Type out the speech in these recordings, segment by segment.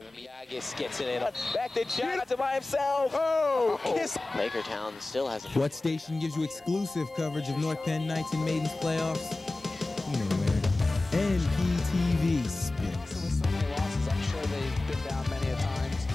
Miagas gets it in. Back to Johnson by himself. Kiss. Quakertown still has a... What station gives you exclusive coverage of North Penn Knights and Maidens playoffs? You know where. NPTV Spits. With so many losses, I'm sure they've been down many a times.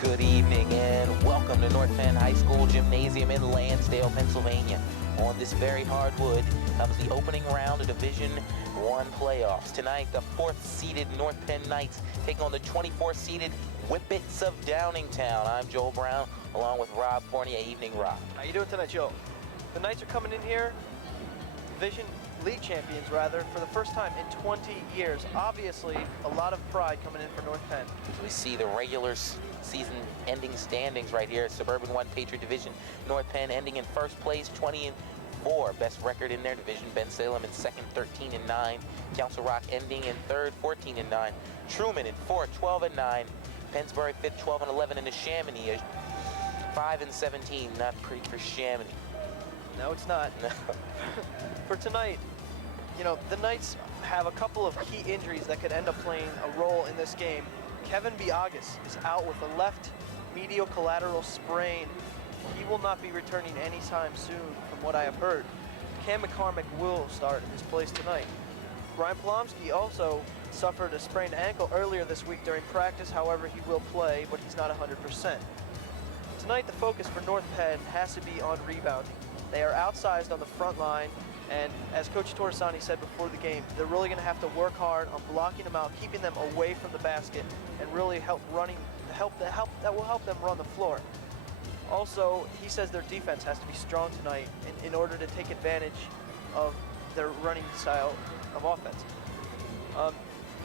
Good evening and welcome to North Penn High School Gymnasium in Lansdale, Pennsylvania. On this very hardwood comes the opening round of Division I playoffs. Tonight, the 4th-seeded North Penn Knights take on the 24th-seeded Whippets of Downingtown. I'm Joel Brown, along with Rob Fournier. Evening, Rob. How you doing tonight, Joe? The Knights are coming in here, Division League champions, rather, for the first time in 20 years. Obviously, a lot of pride coming in for North Penn. We see the regular season ending standings right here. Suburban 1 Patriot Division. North Penn ending in first place, 20-4. Best record in their division. Ben Salem in second, 13-9. Council Rock ending in third, 14-9. Truman in fourth, 12-9. Pennsbury fifth, 12-11. And the Chamonix, 5-17. Not pretty for Chamonix. No, it's not. For tonight, you know, the Knights have a couple of key injuries that could end up playing a role in this game. Kevin Biagas is out with a left medial collateral sprain. He will not be returning anytime soon, from what I have heard. Cam McCormick will start in his place tonight. Brian Polomsky also suffered a sprained ankle earlier this week during practice. However, he will play, but he's not 100%. Tonight, the focus for North Penn has to be on rebounding. They are outsized on the front line, and as Coach Torresani said before the game, they're really going to have to work hard on blocking them out, keeping them away from the basket, and really that will help them run the floor. Also, he says their defense has to be strong tonight in order to take advantage of their running style of offense.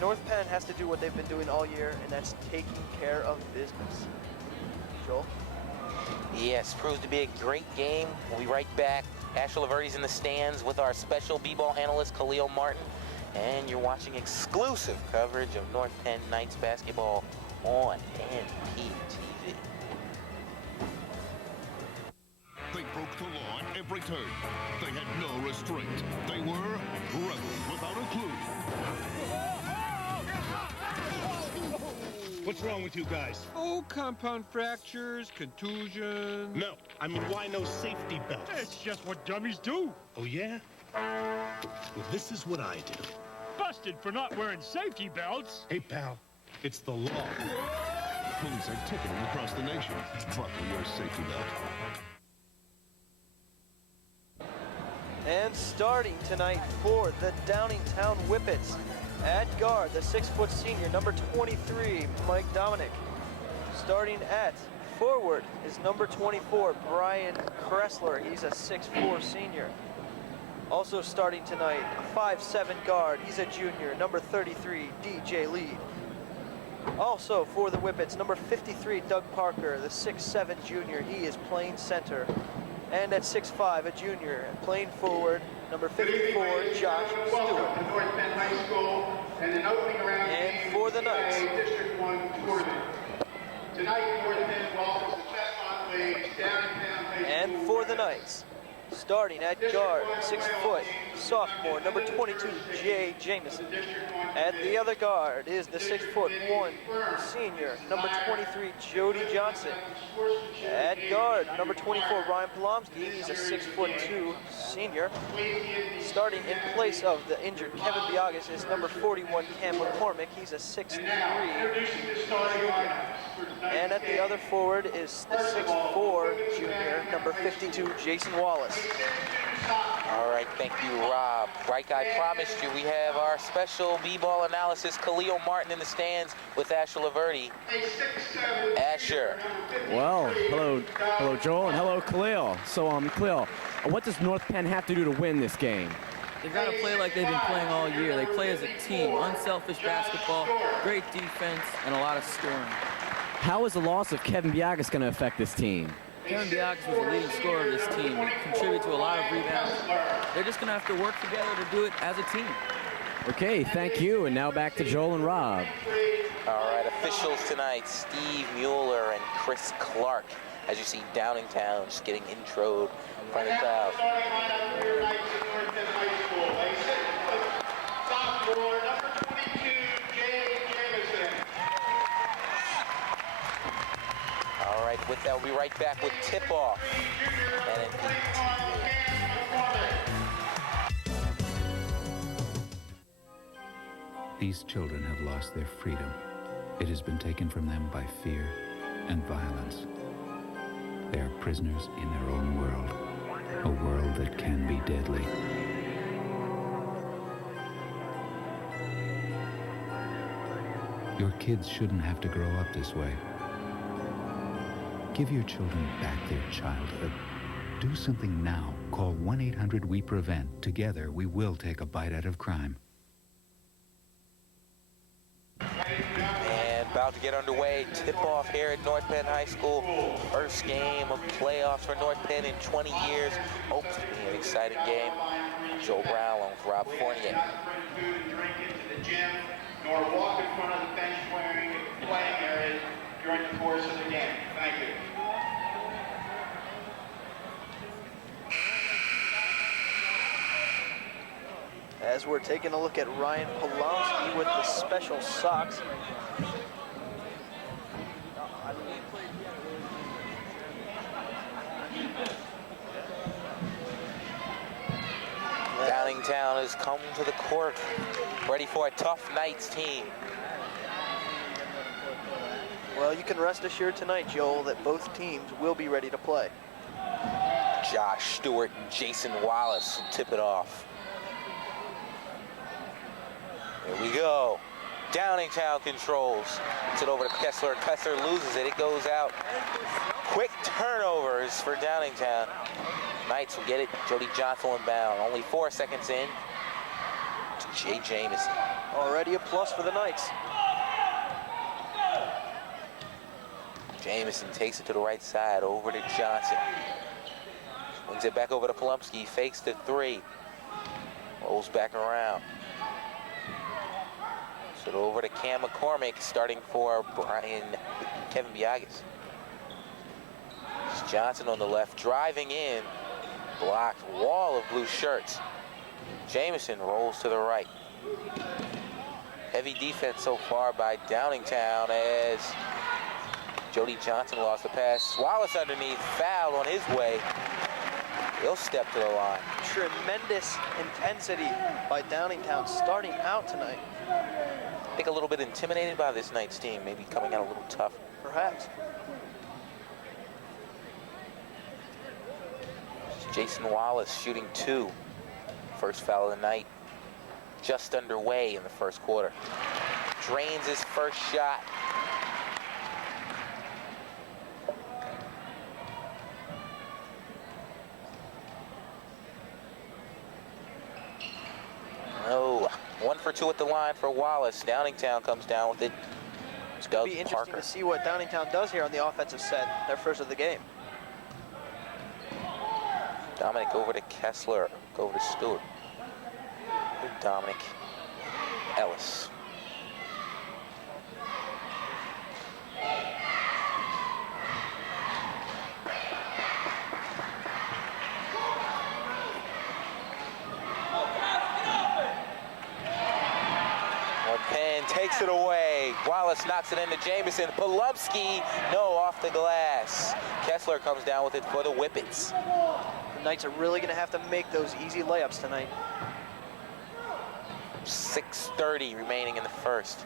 North Penn has to do what they've been doing all year, and that's taking care of business. Joel? Yes, proves to be a great game. We'll be right back. Asher Laverty's in the stands with our special b-ball analyst, Khalil Martin. And you're watching exclusive coverage of North Penn Knights basketball on NPTV. They broke the law at every turn. They had no restraint. They were rebels without a clue. What's wrong with you guys? Oh, compound fractures, contusions. No, I mean, why no safety belts? It's just what dummies do. Oh, yeah? Well, this is what I do. Busted for not wearing safety belts. Hey, pal, it's the law. Police are ticketing across the nation. Buckle your safety belt. And starting tonight for the Downingtown Whippets. At guard, the 6-foot senior, number 23, Mike Dominic. Starting at forward is number 24, Brian Kressler. He's a 6'4" senior. Also starting tonight, a 5'7" guard. He's a junior, number 33, DJ Lead. Also for the Whippets, number 53, Doug Parker, the 6'7" junior. He is playing center. And at 6'5", a junior, playing forward, number 54, Josh Stewart. And for the Knights. District 1 tournament. Tonight, North Penn welcomes the Chestnut League's Downingtown. And for the Knights, starting at guard, 6-foot sophomore, number 22, Jay Jamison. At the other guard is the 6'1" senior, number 23, Jody Johnson. At guard, number 24, Ryan Polomsky. He's a 6'2" senior. Starting in place of the injured Kevin Biagas is number 41, Cam McCormick. He's a 6'3" junior. And at the other forward is the 6'4" junior, number 52, Jason Wallace. All right, thank you, Rob. Like I promised you, we have our special b-ball analysis, Khalil Martin, in the stands with Asher Laverty. Asher. Well, hello Joel, and hello Khalil. So, Khalil, what does North Penn have to do to win this game? They've got to play like they've been playing all year. They play as a team, unselfish basketball, great defense, and a lot of scoring. How is the loss of Kevin Biagas going to affect this team? Kevin Biagas was the leading scorer of this team. He contributed to a lot of rebounds. They're just going to have to work together to do it as a team. Okay, thank you. And now back to Joel and Rob. All right, officials tonight, Steve Mueller and Chris Clark. As you see, Downingtown just getting introed in front of the crowd. We'll be right back with tip-off at NPTV. These children have lost their freedom. It has been taken from them by fear and violence. They are prisoners in their own world, a world that can be deadly. Your kids shouldn't have to grow up this way. Give your children back their childhood. Do something now. Call 1-800-WE-PREVENT. Together, we will take a bite out of crime. And about to get underway. Tip-off here at North Penn High School. First game of playoffs for North Penn in 20 years. Hopes to be an exciting game. Joe Brown along with Rob Fournier. Food and drink into the gym, nor walk in front of the bench playing areas during the course of the game. Thank you. As we're taking a look at Ryan Polonsky with the special socks. Downingtown has come to the court, ready for a tough Knights team. Well, you can rest assured tonight, Joel, that both teams will be ready to play. Josh Stewart and Jason Wallace will tip it off. Here we go. Downingtown controls. It's it over to Kessler. Kessler loses it. It goes out. Quick turnovers for Downingtown. Knights will get it. Jody Johnson inbound. Only 4 seconds in to Jay Jamison. Already a plus for the Knights. Jamison takes it to the right side, over to Johnson. Swings it back over to Polonsky, fakes the three. Rolls back around. So over to Cam McCormick, starting for Kevin Biagas. It's Johnson on the left, driving in. Blocked, wall of blue shirts. Jamison rolls to the right. Heavy defense so far by Downingtown as Jody Johnson lost the pass. Wallace underneath, foul on his way. He'll step to the line. Tremendous intensity by Downingtown starting out tonight. I think a little bit intimidated by this Knights team, maybe coming out a little tough. Perhaps. Jason Wallace shooting 2. First foul of the night. Just underway in the first quarter. Drains his first shot. No, 1 for 2 at the line for Wallace. Downingtown comes down with it. It's going to be interesting to see what Downingtown does here on the offensive set, their first of the game. Dominic over to Kessler, go over to Stewart. Dominic Ellis. Penn takes it away. Wallace knocks it into Jamison. Polonsky, no, off the glass. Kessler comes down with it for the Whippets. The Knights are really going to have to make those easy layups tonight. 6:30 remaining in the first.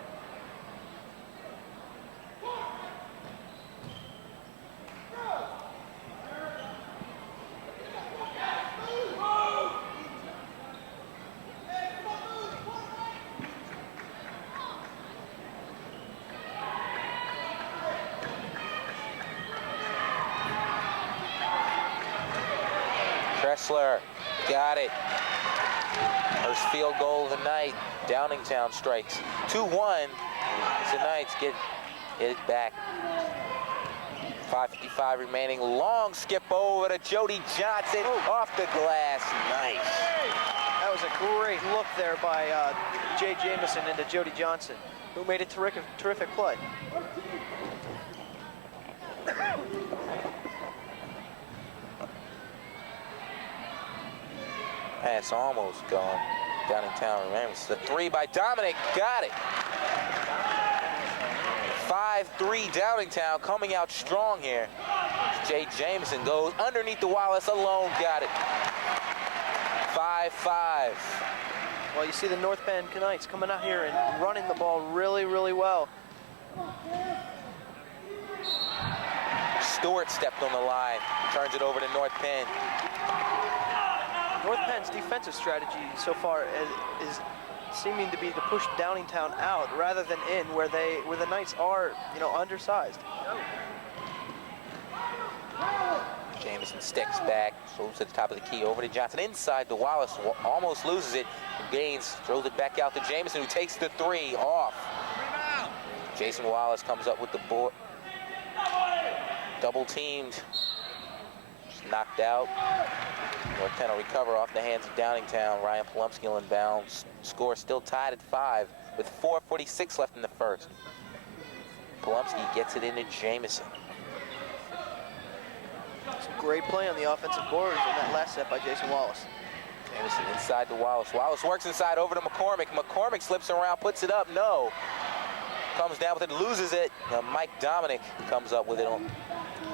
Kessler got it. First field goal of the night. Downingtown strikes. 2-1. The Knights get it back. 5:55 remaining. Long skip over to Jody Johnson. Off the glass. Nice. That was a great look there by Jay Jamison into Jody Johnson, who made a terrific play. Pass almost gone. Downingtown remains. The 3 by Dominic. Got it. 5-3 Downingtown coming out strong here. Jay Jameson goes underneath the Wallace alone, got it. 5-5. Well, you see the North Penn Knights coming out here and running the ball really, really well. Stewart stepped on the line, turns it over to North Penn. North Penn's defensive strategy so far is seeming to be to push Downingtown out rather than in, where the Knights are, undersized. Jameson sticks back, throws to the top of the key, over to Johnson. Inside the Wallace, almost loses it. Gaines throws it back out to Jameson, who takes the 3 off. Jason Wallace comes up with the board. Double teamed. Just knocked out. North Penn will recover off the hands of Downingtown. Ryan Polumsky will inbound. Score still tied at 5 with 4:46 left in the first. Polumsky gets it into Jameson. Some great play on the offensive boards in that last set by Jason Wallace. Jameson inside to Wallace. Wallace works inside over to McCormick. McCormick slips around, puts it up. No. Comes down with it, loses it. Mike Dominic comes up with it on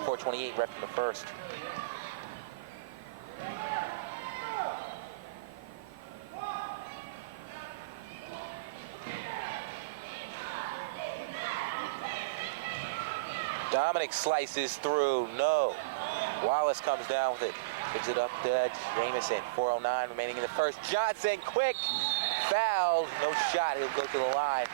4:28 left in the first. Dominic slices through, no. Wallace comes down with it, gives it up to Jameson. 4:09 remaining in the first. Johnson, quick, fouled, no shot, he'll go to the line.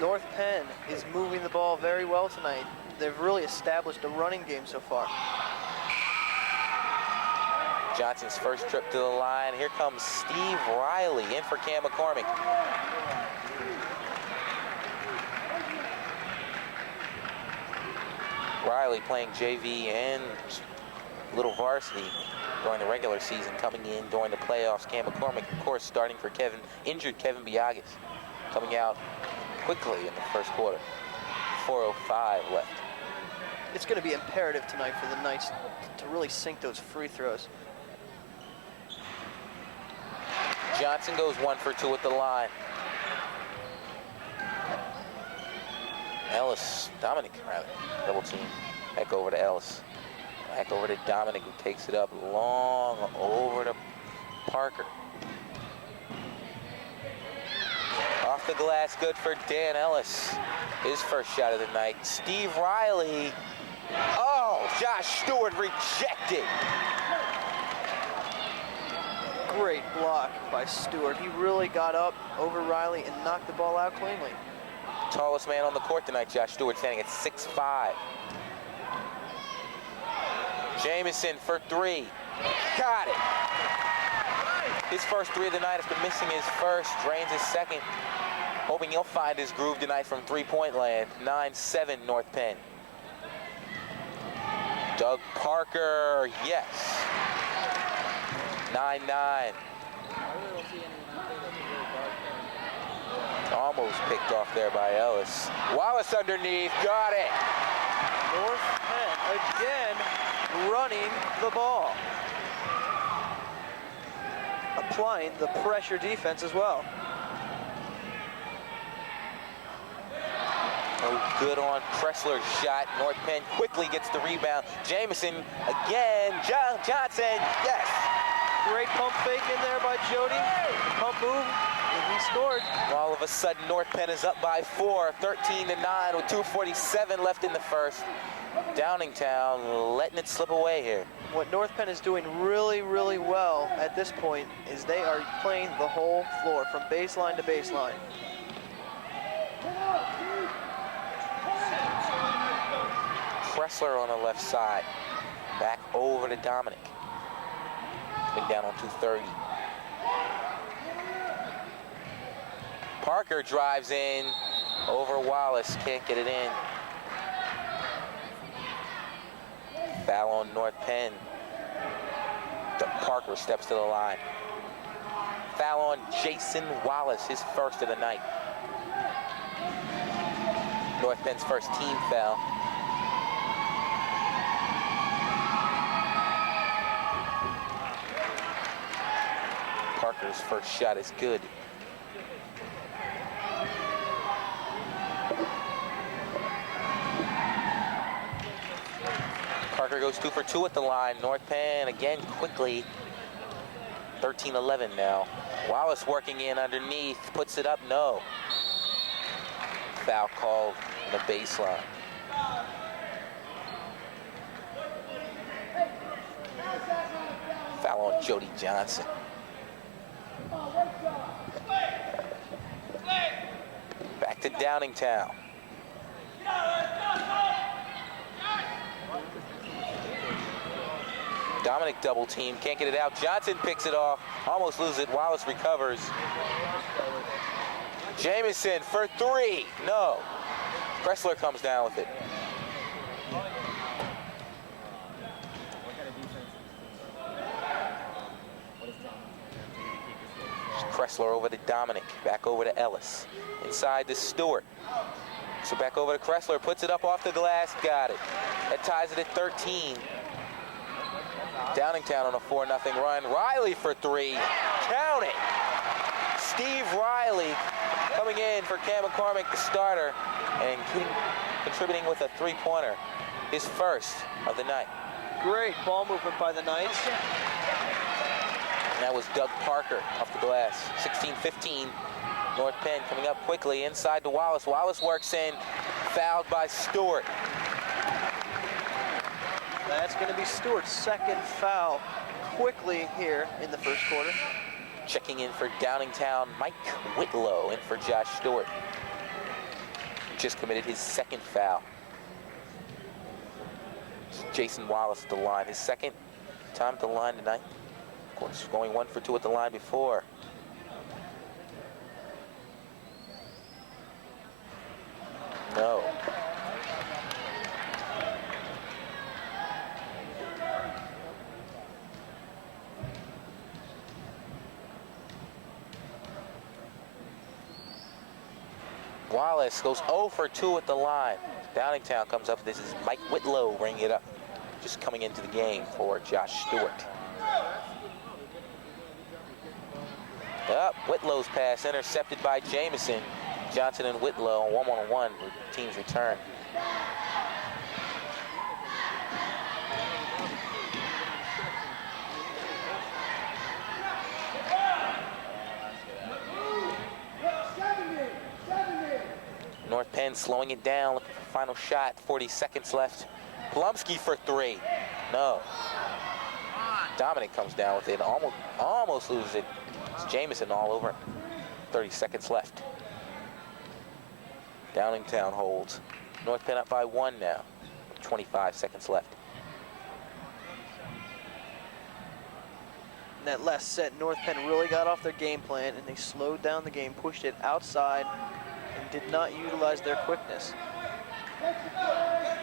North Penn is moving the ball very well tonight. They've really established a running game so far. Johnson's first trip to the line. Here comes Steve Riley in for Cam McCormick. Riley playing JV and little varsity during the regular season, coming in during the playoffs. Cam McCormick, of course, starting for injured Kevin Biagas, coming out quickly in the first quarter. 4:05 left. It's going to be imperative tonight for the Knights to really sink those free throws. Johnson goes 1 for 2 at the line. Ellis, Dominic, rather, double team. Back over to Ellis. Back over to Dominic, who takes it up long over to Parker. Off the glass, good for Dan Ellis. His first shot of the night. Steve Riley. Oh, Josh Stewart rejected. Great block by Stewart. He really got up over Riley and knocked the ball out cleanly. Tallest man on the court tonight, Josh Stewart, standing at 6'5". Jameson for 3. Got it. His first 3 of the night after missing his first, drains his second. Hoping he'll find his groove tonight from three-point land. 9-7 North Penn. Doug Parker, yes. 9-9. Almost picked off there by Ellis. Wallace underneath, got it. North Penn again running the ball. Applying the pressure defense as well. No good on Kressler's shot. North Penn quickly gets the rebound. Jameson again, Johnson, yes. Great pump fake in there by Jody. Pump move, and he scored. All of a sudden, North Penn is up by 4, 13-9 with 2:47 left in the first. Downingtown letting it slip away here. What North Penn is doing really, really well at this point is they are playing the whole floor from baseline to baseline. Kressler on the left side. Back over to Dominic. Coming down on 2:30. Parker drives in over Wallace. Can't get it in. Foul on North Penn. Parker steps to the line. Foul on Jason Wallace, his first of the night. North Penn's first team foul. Parker's first shot is good. Parker goes 2 for 2 at the line. North Penn again quickly. 13-11 now. Wallace working in underneath, puts it up, no. Foul called on the baseline. Foul on Jody Johnson. Back to Downingtown. Dominic double team, can't get it out. Johnson picks it off, almost loses it. Wallace recovers. Jamison for 3, no. Kressler comes down with it. Kressler over to Dominic, back over to Ellis. Inside to Stewart. So back over to Kressler, puts it up off the glass, got it. That ties it at 13. Downingtown on a 4-0 run. Riley for 3, count it. Steve Riley coming in for Cam McCormick, the starter, and contributing with a 3-pointer, his first of the night. Great ball movement by the Knights. And that was Doug Parker off the glass. 16-15. North Penn coming up quickly inside to Wallace. Wallace works in, fouled by Stewart. That's going to be Stewart's second foul quickly here in the first quarter. Checking in for Downingtown, Mike Whitlow in for Josh Stewart. Just committed his second foul. Jason Wallace at the line, his second time at the line tonight. Of course, going 1 for 2 at the line before. No. Wallace goes 0 for 2 at the line. Downingtown comes up. This is Mike Whitlow bringing it up. Just coming into the game for Josh Stewart. Up, Whitlow's pass intercepted by Jamison. Johnson and Whitlow 1-on-1. Teams return. North Penn slowing it down, looking for final shot, 40 seconds left. Plumsky for 3, no. Dominic comes down with it, almost loses it. It's Jamison all over him. 30 seconds left. Downingtown holds. North Penn up by 1 now, 25 seconds left. In that last set, North Penn really got off their game plan and they slowed down the game, pushed it outside, and did not utilize their quickness.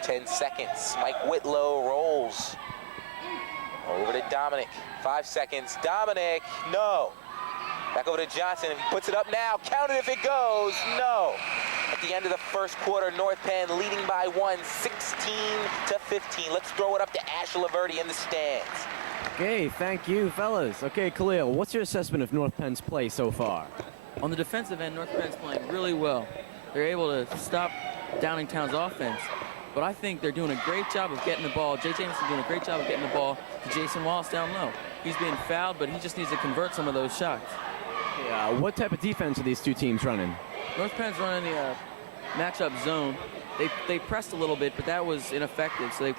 10 seconds. Mike Whitlow rolls. Over to Dominic. 5 seconds. Dominic, no. Back over to Johnson. If he puts it up now, count it if it goes. No. At the end of the first quarter, North Penn leading by 1, 16-15. Let's throw it up to Asher Laverty in the stands. Okay, thank you, fellas. Okay, Khalil, what's your assessment of North Penn's play so far? On the defensive end, North Penn's playing really well. They're able to stop Downingtown's offense, but I think they're doing a great job of getting the ball. Jay Jamison doing a great job of getting the ball to Jason Wallace down low. He's being fouled, but he just needs to convert some of those shots. Yeah, what type of defense are these two teams running? North Penn's running the matchup zone. They pressed a little bit, but that was ineffective, so they've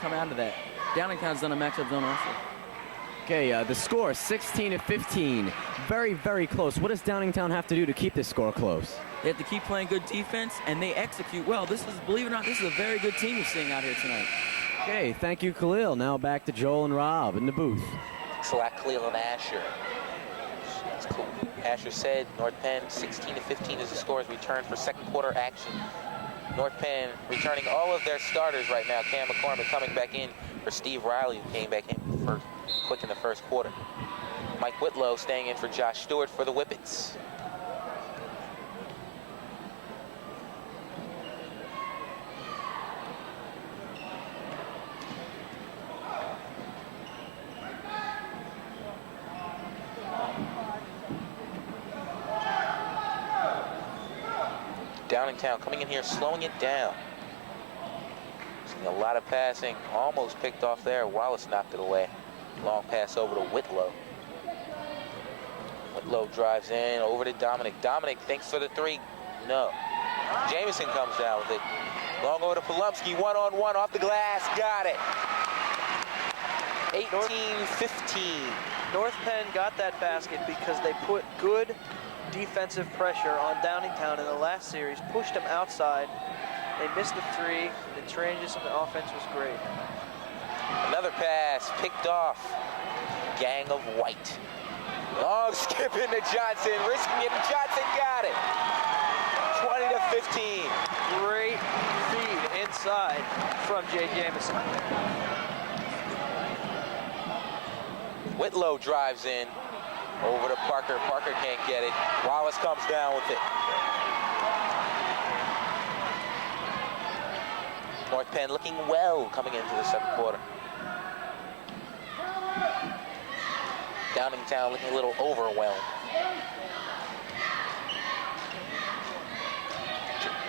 come out of that. Downingtown's done a matchup zone also. Okay, the score 16-15. Very, very close. What does Downingtown have to do to keep this score close? They have to keep playing good defense, and they execute well. This is, believe it or not, this is a very good team you're seeing out here tonight. Okay, thank you, Khalil. Now back to Joel and Rob in the booth. Select Khalil and Asher. That's cool. Asher said North Penn 16-15 is the score as we turn for second quarter action. North Penn returning all of their starters right now. Cam McCormick coming back in for Steve Riley, who came back in quick in the first quarter. Mike Whitlow staying in for Josh Stewart for the Whippets. Downingtown coming in here, slowing it down. Seeing a lot of passing, almost picked off there. Wallace knocked it away. Long pass over to Whitlow. Whitlow drives in, over to Dominic. Dominic thinks for the three. No. Jamison comes down with it. Long over to Polumsky, one-on-one off the glass. Got it. 18-15. North Penn got that basket because they put good defensive pressure on Downingtown in the last series, pushed them outside. They missed the three. The transition and the offense was great. Another pass picked off. Gang of White. Long skip into Johnson, risking it, and Johnson got it. 20-15. Great feed inside from Jay Jamison. Whitlow drives in, over to Parker. Parker can't get it. Wallace comes down with it. North Penn looking well coming into the second quarter. Downingtown looking a little overwhelmed.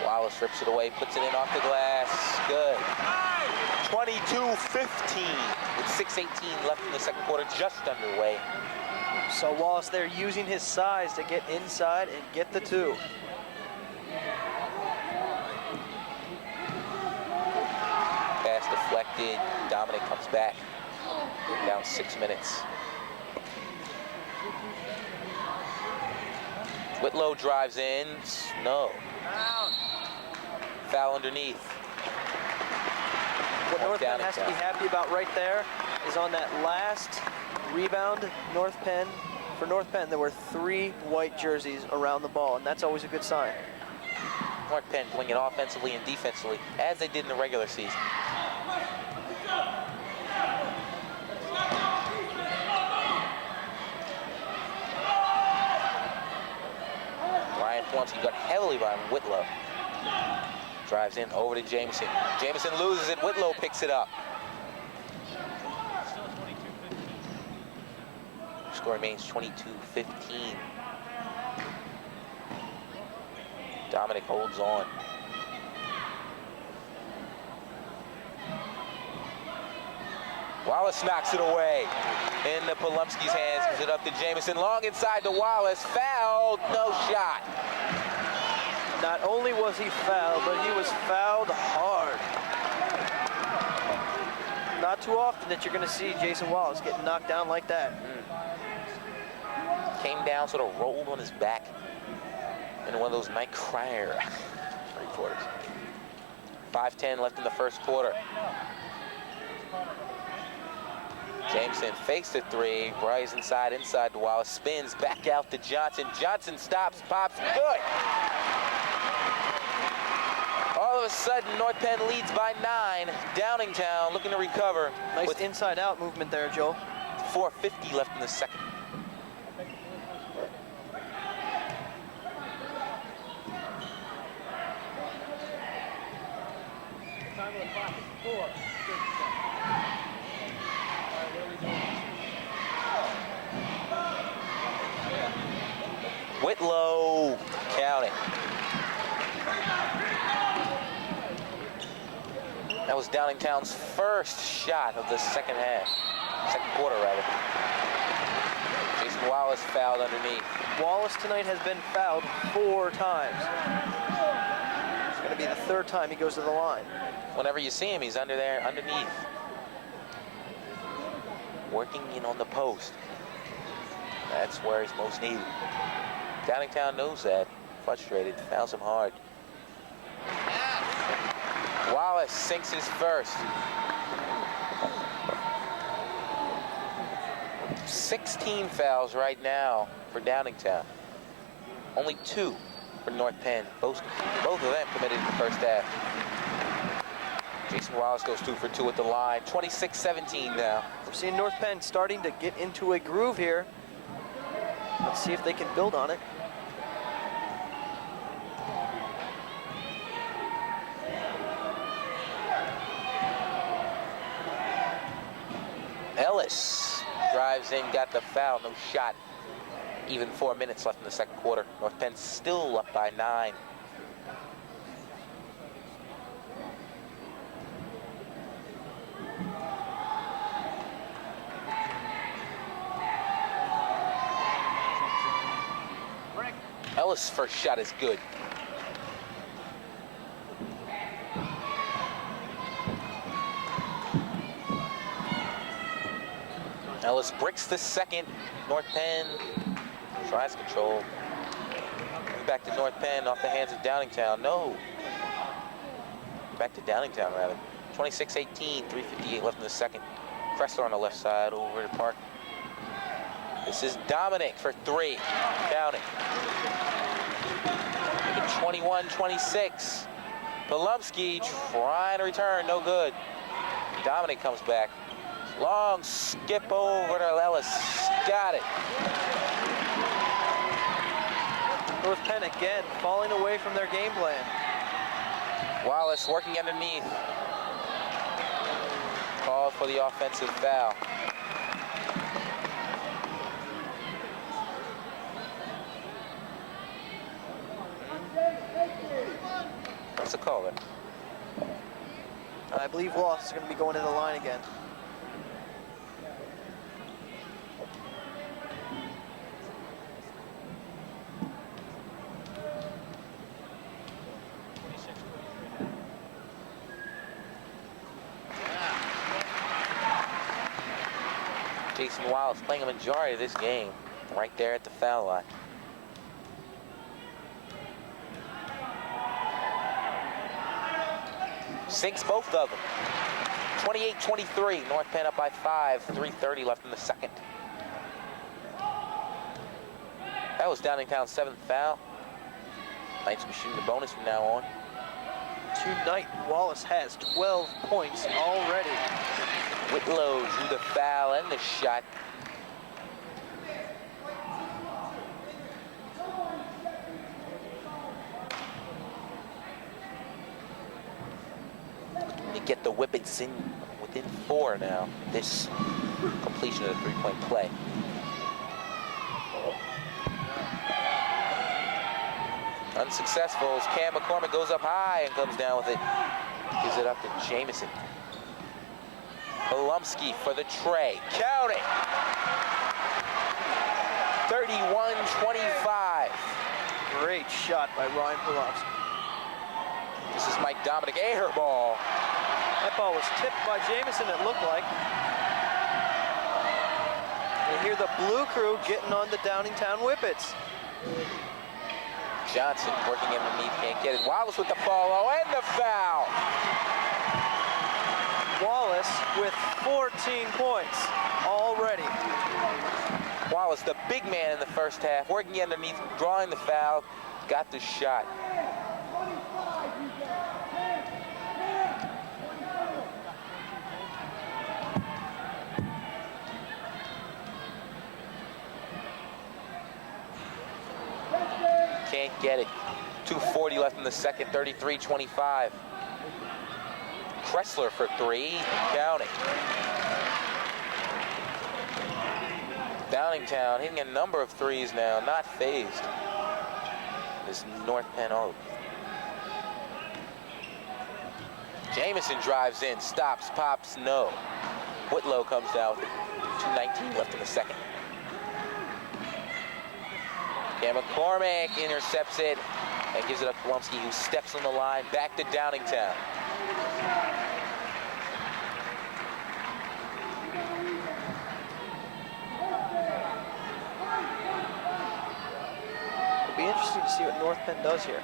Wallace rips it away, puts it in off the glass. Good. 22-15 with 6:18 left in the second quarter, just underway. So Wallace there using his size to get inside and get the two. Pass deflected. Dominic comes back. Down 6 minutes. Whitlow drives in. No. Foul underneath. What North Penn has to be happy about right there is on that last rebound, for North Penn, there were 3 white jerseys around the ball, and that's always a good sign. North Penn playing it offensively and defensively, as they did in the regular season. Ryan Polumsky got heavily by Whitlow. Drives in over to Jamison. Jamison loses it. Whitlow picks it up. Score remains 22-15. Dominic holds on. Wallace knocks it away. Into Polumsky's hands, gives it up to Jamison. Long inside to Wallace. Fouled, no shot. Not only was he fouled, but he was fouled hard. Not too often that you're going to see Jason Wallace get knocked down like that. Came down, sort of rolled on his back in one of those night crier three-quarters. 5:10 left in the first quarter. Jameson fakes the three, rise inside to Wallace, spins back out to Johnson. Johnson stops, pops, good. All of a sudden, North Penn leads by 9. Downingtown looking to recover. Nice inside-out movement there, Joel. 4:50 left in the second. Time of the clock is 4. Whitlow, count it. That was Downingtown's first shot of the second quarter rather. Jason Wallace fouled underneath. Wallace tonight has been fouled 4 times. It's going to be the 3rd time he goes to the line. Whenever you see him, he's underneath. Working in on the post. That's where he's most needed. Downingtown knows that. Frustrated, fouls him hard. Wallace sinks his first. 16 fouls right now for Downingtown. Only 2 for North Penn. Both of them committed in the first half. Jason Wallace goes 2 for 2 at the line. 26-17 now. We're seeing North Penn starting to get into a groove here. Let's see if they can build on it. Ellis drives in, got the foul, no shot. Even 4 minutes left in the second quarter. North Penn still up by 9. Ellis' first shot is good. Ellis bricks the second. North Penn tries control. Back to North Penn off the hands of Downingtown. No. Back to Downingtown, rather. 26-18, 3:58 left in the second. Kressler on the left side over to Park. This is Dominic for three. Counting. Make it 21-26. Polumsky trying to return. No good. Dominic comes back. Long skip over to Ellis. Got it. North Penn again falling away from their game plan. Wallace working underneath. Called for the offensive foul. What's the call there? I believe Wallace is going to be going to the line again. Jason Wallace playing a majority of this game right there at the foul line. Sinks both of them. 28-23, North Penn up by 5, 3:30 left in the second. That was Downingtown's 7th foul. Knights will be shooting the bonus from now on. Tonight, Wallace has 12 points already. Whitlow drew the foul and the shot. You get the Whippets in within 4 now. This completion of the three-point play. Unsuccessful as Cam McCormick goes up high and comes down with it. Gives it up to Jamison. Polumsky for the tray. Counting. 31-25. Great shot by Ryan Polumsky. This is Mike Dominic air ball. That ball was tipped by Jamison, it looked like. You hear the blue crew getting on the Downingtown Whippets. Johnson working underneath, can't get it. Wallace with the follow and the foul. Wallace with 14 points already. Wallace, the big man in the first half, working underneath, drawing the foul, got the shot. Can't get it. 2:40 left in the second, 33-25. Kressler for three, counting. Downingtown hitting a number of threes now, not phased. This North Penn O. Jamison drives in, stops, pops, no. Whitlow comes down with it. 2:19 left in the second. Cam McCormick intercepts it and gives it up to Polumsky, who steps on the line back to Downingtown. It'll be interesting to see what North Penn does here.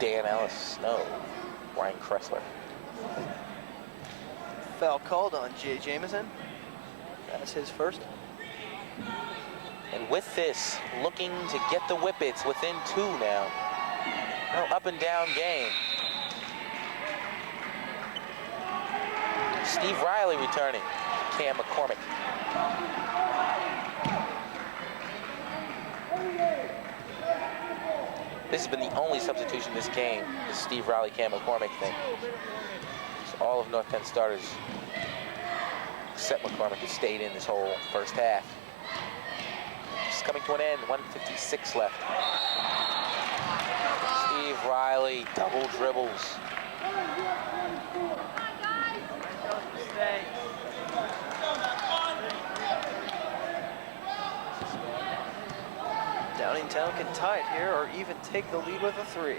Dan Ellis, no. Ryan Kressler. Foul called on Jay Jamison. That's his first. And with this, looking to get the Whippets within 2 now. No up and down game. Steve Riley returning. Cam McCormick. This has been the only substitution this game, the Steve Riley, Cam McCormick thing. So all of North Penn starters, except McCormick, has stayed in this whole first half. Just coming to an end, 1:56 left. Steve Riley. Riley, double dribbles. Downingtown can tie it here or even take the lead with a 3.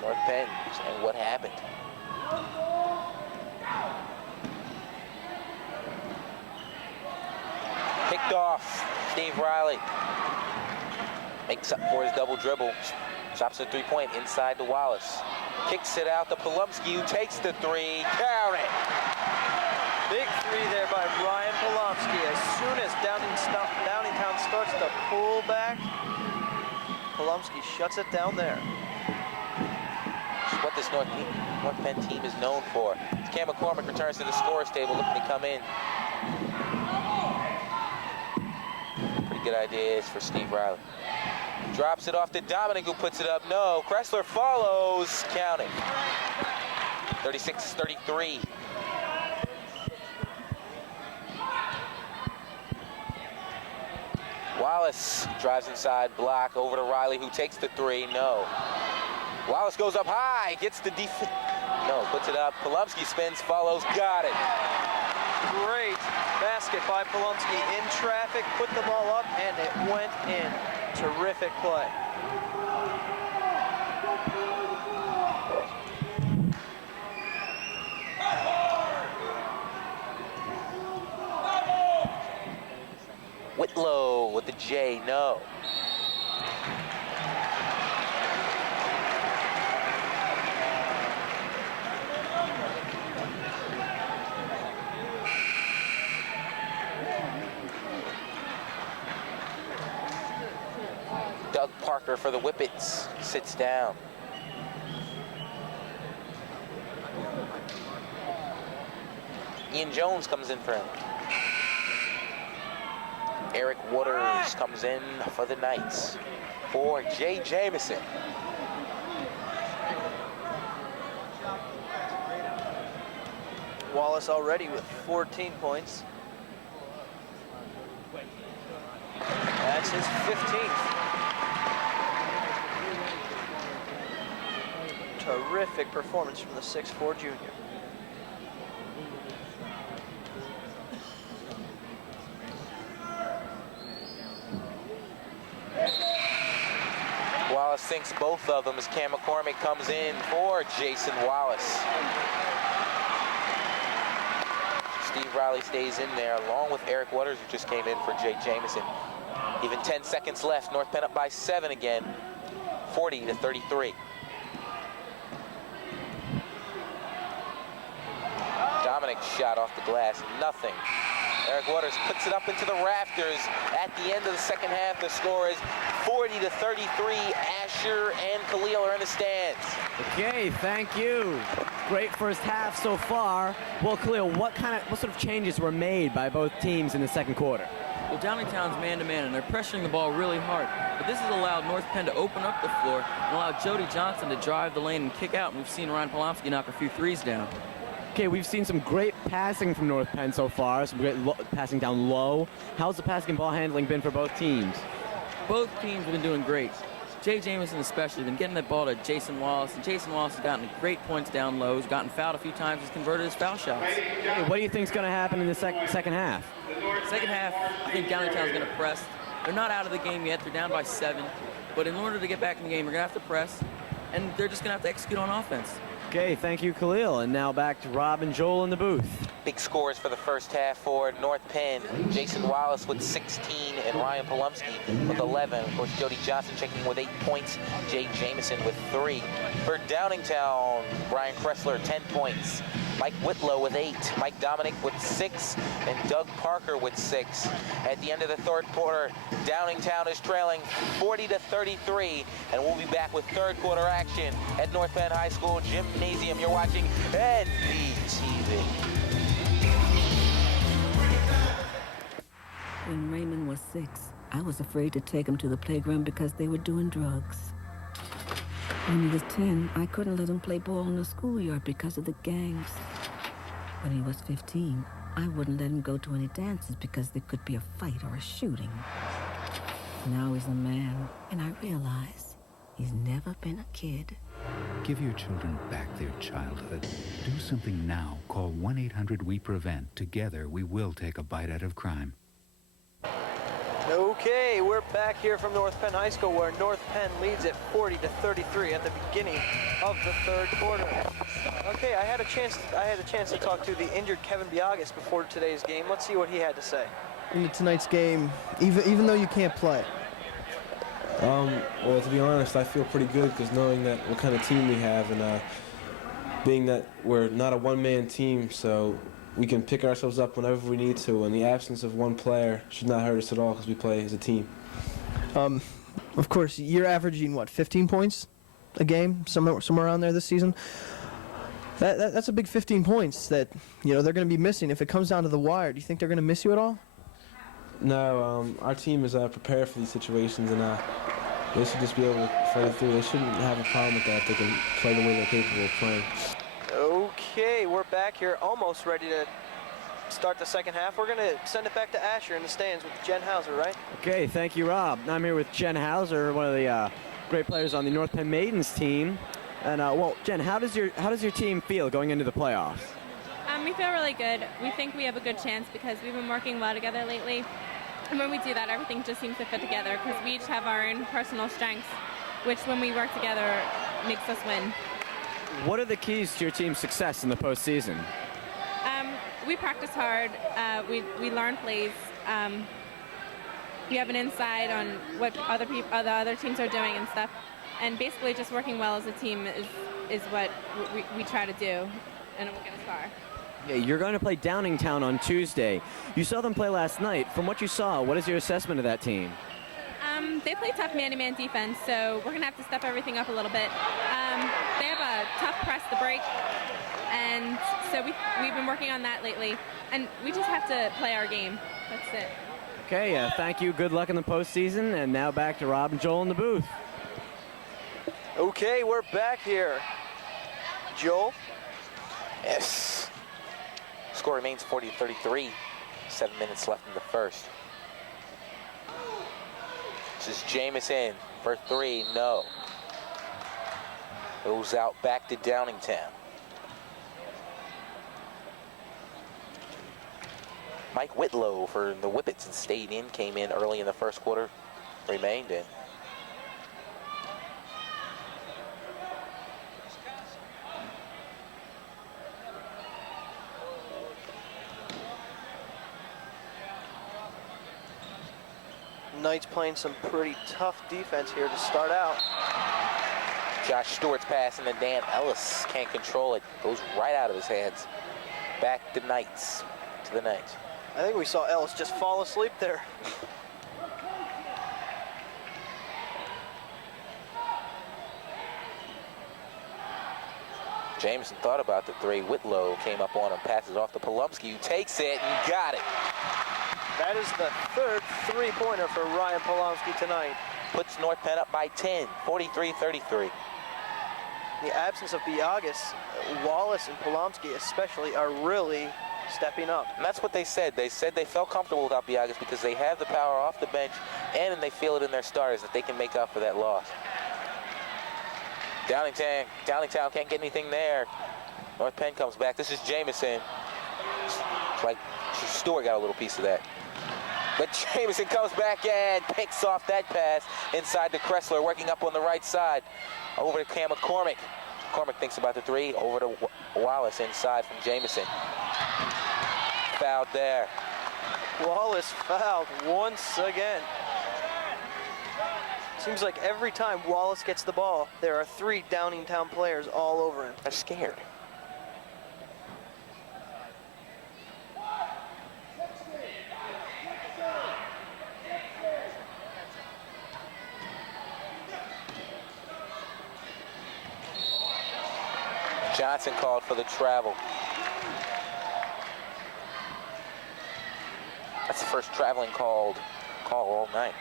North Penn saying what happened. Picked off. Steve Riley makes up for his double dribble. Drops a 3-point inside to Wallace. Kicks it out to Polumsky, who takes the 3. Count it. Big 3 there by Ryan Polumsky. As soon as Downingtown starts to pull back, Polumsky shuts it down there. This is what this North Penn team is known for. Cam McCormick returns to the scorer's table, looking to come in. Pretty good ideas for Steve Riley. Drops it off to Dominic, who puts it up. No, Kressler follows, counting. 36-33. Wallace drives inside, block over to Riley, who takes the 3. No. Wallace goes up high, gets the defense. No, puts it up. Polumsky spins, follows, got it. Great basket by Polumsky in traffic, put the ball up, and it went in. Terrific play. Whitlow with the J, no. Doug Parker for the Whippets sits down. Ian Jones comes in for him. Eric Waters comes in for the Knights. For Jay Jamison. Wallace already with 14 points. That's his 15th. Terrific performance from the 6'4" junior. Wallace thinks both of them as Cam McCormick comes in for Jason Wallace. Steve Riley stays in there along with Eric Waters, who just came in for Jay Jamison. Even 10 seconds left. North Penn up by 7 again, 40-33. Dominic shot off the glass, nothing. Eric Waters puts it up into the rafters. At the end of the second half, the score is 40-33. Asher and Khalil are in the stands. Okay, thank you. Great first half so far. Well, Khalil, what sort of changes were made by both teams in the second quarter? Well, Downingtown's man-to-man, and they're pressuring the ball really hard. But this has allowed North Penn to open up the floor and allow Jody Johnson to drive the lane and kick out. And we've seen Ryan Polomsky knock a few threes down. Okay, we've seen some great passing from North Penn so far, some great passing down low. How's the passing and ball handling been for both teams? Both teams have been doing great. Jay Jamison especially been getting that ball to Jason Wallace, and Jason Wallace has gotten great points down low. He's gotten fouled a few times. He's converted his foul shots. Hey, what do you think is going to happen in the second half? Second half, I think Downingtown's going to press. They're not out of the game yet. They're down by 7. But in order to get back in the game, they're going to have to press, and they're just going to have to execute on offense. Okay, thank you, Khalil. And now back to Rob and Joel in the booth. Big scores for the first half for North Penn. Jason Wallace with 16 and Ryan Polumsky with 11. Of course, Jody Johnson checking with 8 points. Jay Jamison with 3. For Downingtown, Brian Kressler, 10 points. Mike Whitlow with 8. Mike Dominic with 6. And Doug Parker with 6. At the end of the third quarter, Downingtown is trailing 40-33. And we'll be back with third quarter action at North Penn High School Gymnasium. You're watching NPTV. When Raymond was 6, I was afraid to take him to the playground because they were doing drugs. When he was 10, I couldn't let him play ball in the schoolyard because of the gangs. When he was 15, I wouldn't let him go to any dances because there could be a fight or a shooting. Now he's a man, and I realize He's never been a kid. Give your children back their childhood. Do something now. Call 1-800-WE-PREVENT. Together, we will take a bite out of crime. Okay, we're back here from North Penn High School, where North Penn leads at 40-33 at the beginning of the third quarter. Okay, I had a chance to talk to the injured Kevin Biagas before today's game. Let's see what he had to say. In tonight's game, even though you can't play. Well, to be honest, I feel pretty good because knowing that what kind of team we have and being that we're not a one-man team, so we can pick ourselves up whenever we need to, and the absence of one player should not hurt us at all because we play as a team. Of course, you're averaging, what, 15 points a game, somewhere around there this season? That's a big 15 points that, you know, they're going to be missing. If it comes down to the wire, do you think they're going to miss you at all? No, our team is prepared for these situations, and they should just be able to fight it through. They shouldn't have a problem with that if they can play the way they're capable of playing. Okay, we're back here almost ready to start the second half. We're going to send it back to Asher in the stands with Jen Hauser, right? Okay, thank you, Rob. I'm here with Jen Hauser, one of the great players on the North Penn Maidens team. And well, Jen, how does your team feel going into the playoffs? We feel really good. We think we have a good chance because we've been working well together lately. And when we do that, everything just seems to fit together because we each have our own personal strengths, which when we work together makes us win. What are the keys to your team's success in the postseason? We practice hard. We learn plays. We have an insight on what other teams are doing and stuff. And basically just working well as a team is what we try to do, and it will get us far. Yeah, you're going to play Downingtown on Tuesday. You saw them play last night. From what you saw, what is your assessment of that team? They play tough man-to-man defense, so we're going to have to step everything up a little bit. They have a tough press to break, and so we've been working on that lately. And we just have to play our game. That's it. Okay, thank you. Good luck in the postseason. And now back to Rob and Joel in the booth. Okay, we're back here. Joel? Yes. Score remains 40-33. 7 minutes left in the first. This is Jamison for three, no. Goes out back to Downingtown. Mike Whitlow for the Whippets and stayed in, came in early in the first quarter, remained in. Knights playing some pretty tough defense here to start out. Josh Stewart's pass and then Dan Ellis can't control it. Goes right out of his hands. Back to the Knights. I think we saw Ellis just fall asleep there. Jameson thought about the three. Whitlow came up on him, passes off to Polumsky, who takes it and got it. That is the third three-pointer for Ryan Polomsky tonight. Puts North Penn up by 10, 43-33. The absence of Biagas, Wallace and Polomsky especially are really stepping up. And that's what they said. They said they felt comfortable without Biagas because they have the power off the bench and they feel it in their starters that they can make up for that loss. Downingtown can't get anything there. North Penn comes back. This is Jamison. It's like Stewart got a little piece of that. But Jamison comes back and picks off that pass inside to Kressler, working up on the right side. Over to Cam McCormick. McCormick thinks about the three. Over to Wallace inside from Jamison. Fouled there. Wallace fouled once again. Seems like every time Wallace gets the ball, there are three Downingtown players all over him. They're scared. Johnson called for the travel. That's the first traveling call all night.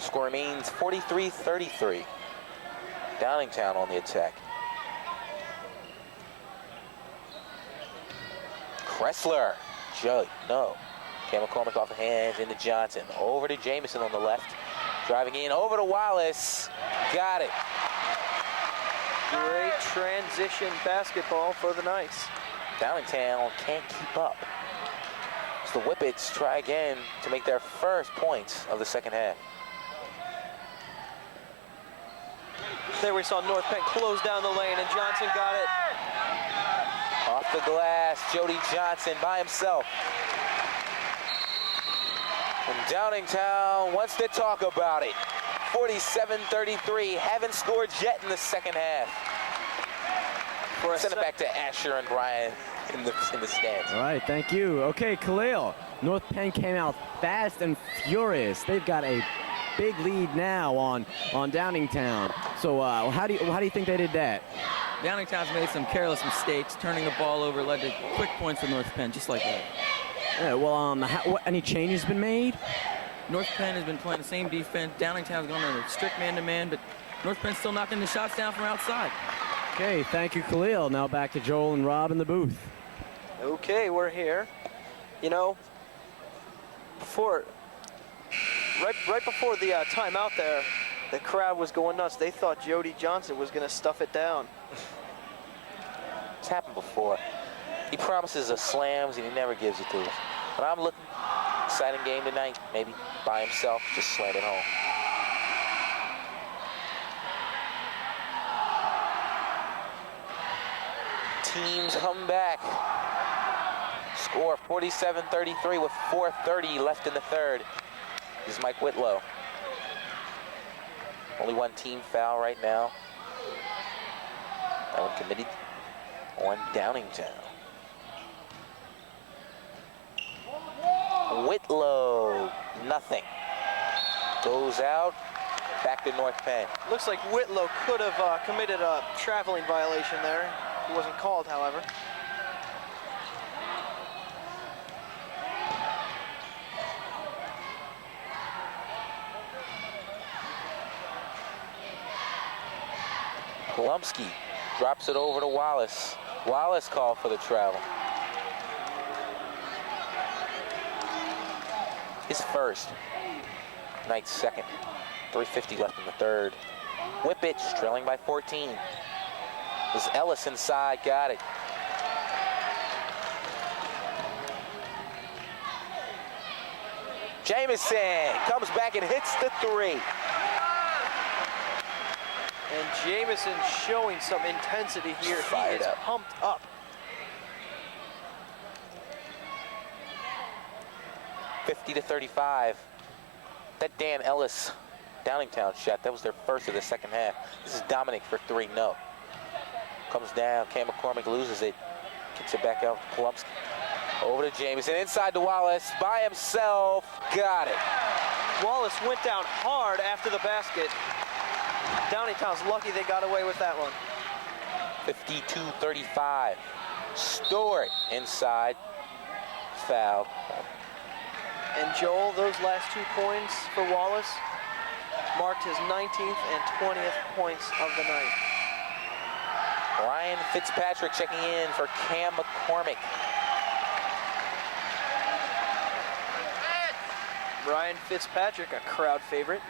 Score remains 43-33. Downingtown on the attack. Kressler, no. Cam McCormick off the hands into Johnson. Over to Jamison on the left. Driving in over to Wallace. Got it. Great transition basketball for the Knights. Downingtown can't keep up. So the Whippets try again to make their first points of the second half. There we saw North Penn close down the lane, and Johnson got it. Off the glass, Jody Johnson by himself. And Downingtown wants to talk about it. 47-33, haven't scored yet in the second half. Send it back to Asher and Brian in the stands. All right, thank you. Okay, Khalil, North Penn came out fast and furious. They've got a big lead now on Downingtown. So how do you think they did that? Downingtown's made some careless mistakes, turning the ball over led to quick points for North Penn, just like that. Yeah, well, any changes been made? North Penn has been playing the same defense. Downingtown's gone on a strict man-to-man, but North Penn's still knocking the shots down from outside. Okay, thank you, Khalil. Now back to Joel and Rob in the booth. Okay, we're here. You know, right before the timeout there, the crowd was going nuts. They thought Jody Johnson was going to stuff it down. It's happened before. He promises us slams and he never gives it to us. But I'm looking, exciting game tonight. Maybe by himself, just slam it home. Teams come back. Score 47-33 with 4:30 left in the third. This is Mike Whitlow. Only one team foul right now. That one committed on Downingtown. Whitlow, nothing. Goes out, back to North Penn. Looks like Whitlow could have committed a traveling violation there. It wasn't called, however. Polumsky drops it over to Wallace. Wallace called for the travel. His first. Knight's second. 3:50 left in the third. Whippets trailing by 14. This Ellis inside, got it. Jamison comes back and hits the three. And Jamison showing some intensity here. He is pumped up. $50-35. That Dan Ellis Downingtown shot, that was their first of the second half. This is Dominic for three, no. Comes down, Cam McCormick loses it. Kicks it back out to Polumsky. Over to Jamison, inside to Wallace, by himself, got it. Wallace went down hard after the basket. Downingtown's lucky they got away with that one. 52-35. Stewart inside, foul. And Joel, those last 2 points for Wallace marked his 19th and 20th points of the night. Ryan Fitzpatrick checking in for Cam McCormick. Ryan Fitzpatrick, a crowd favorite.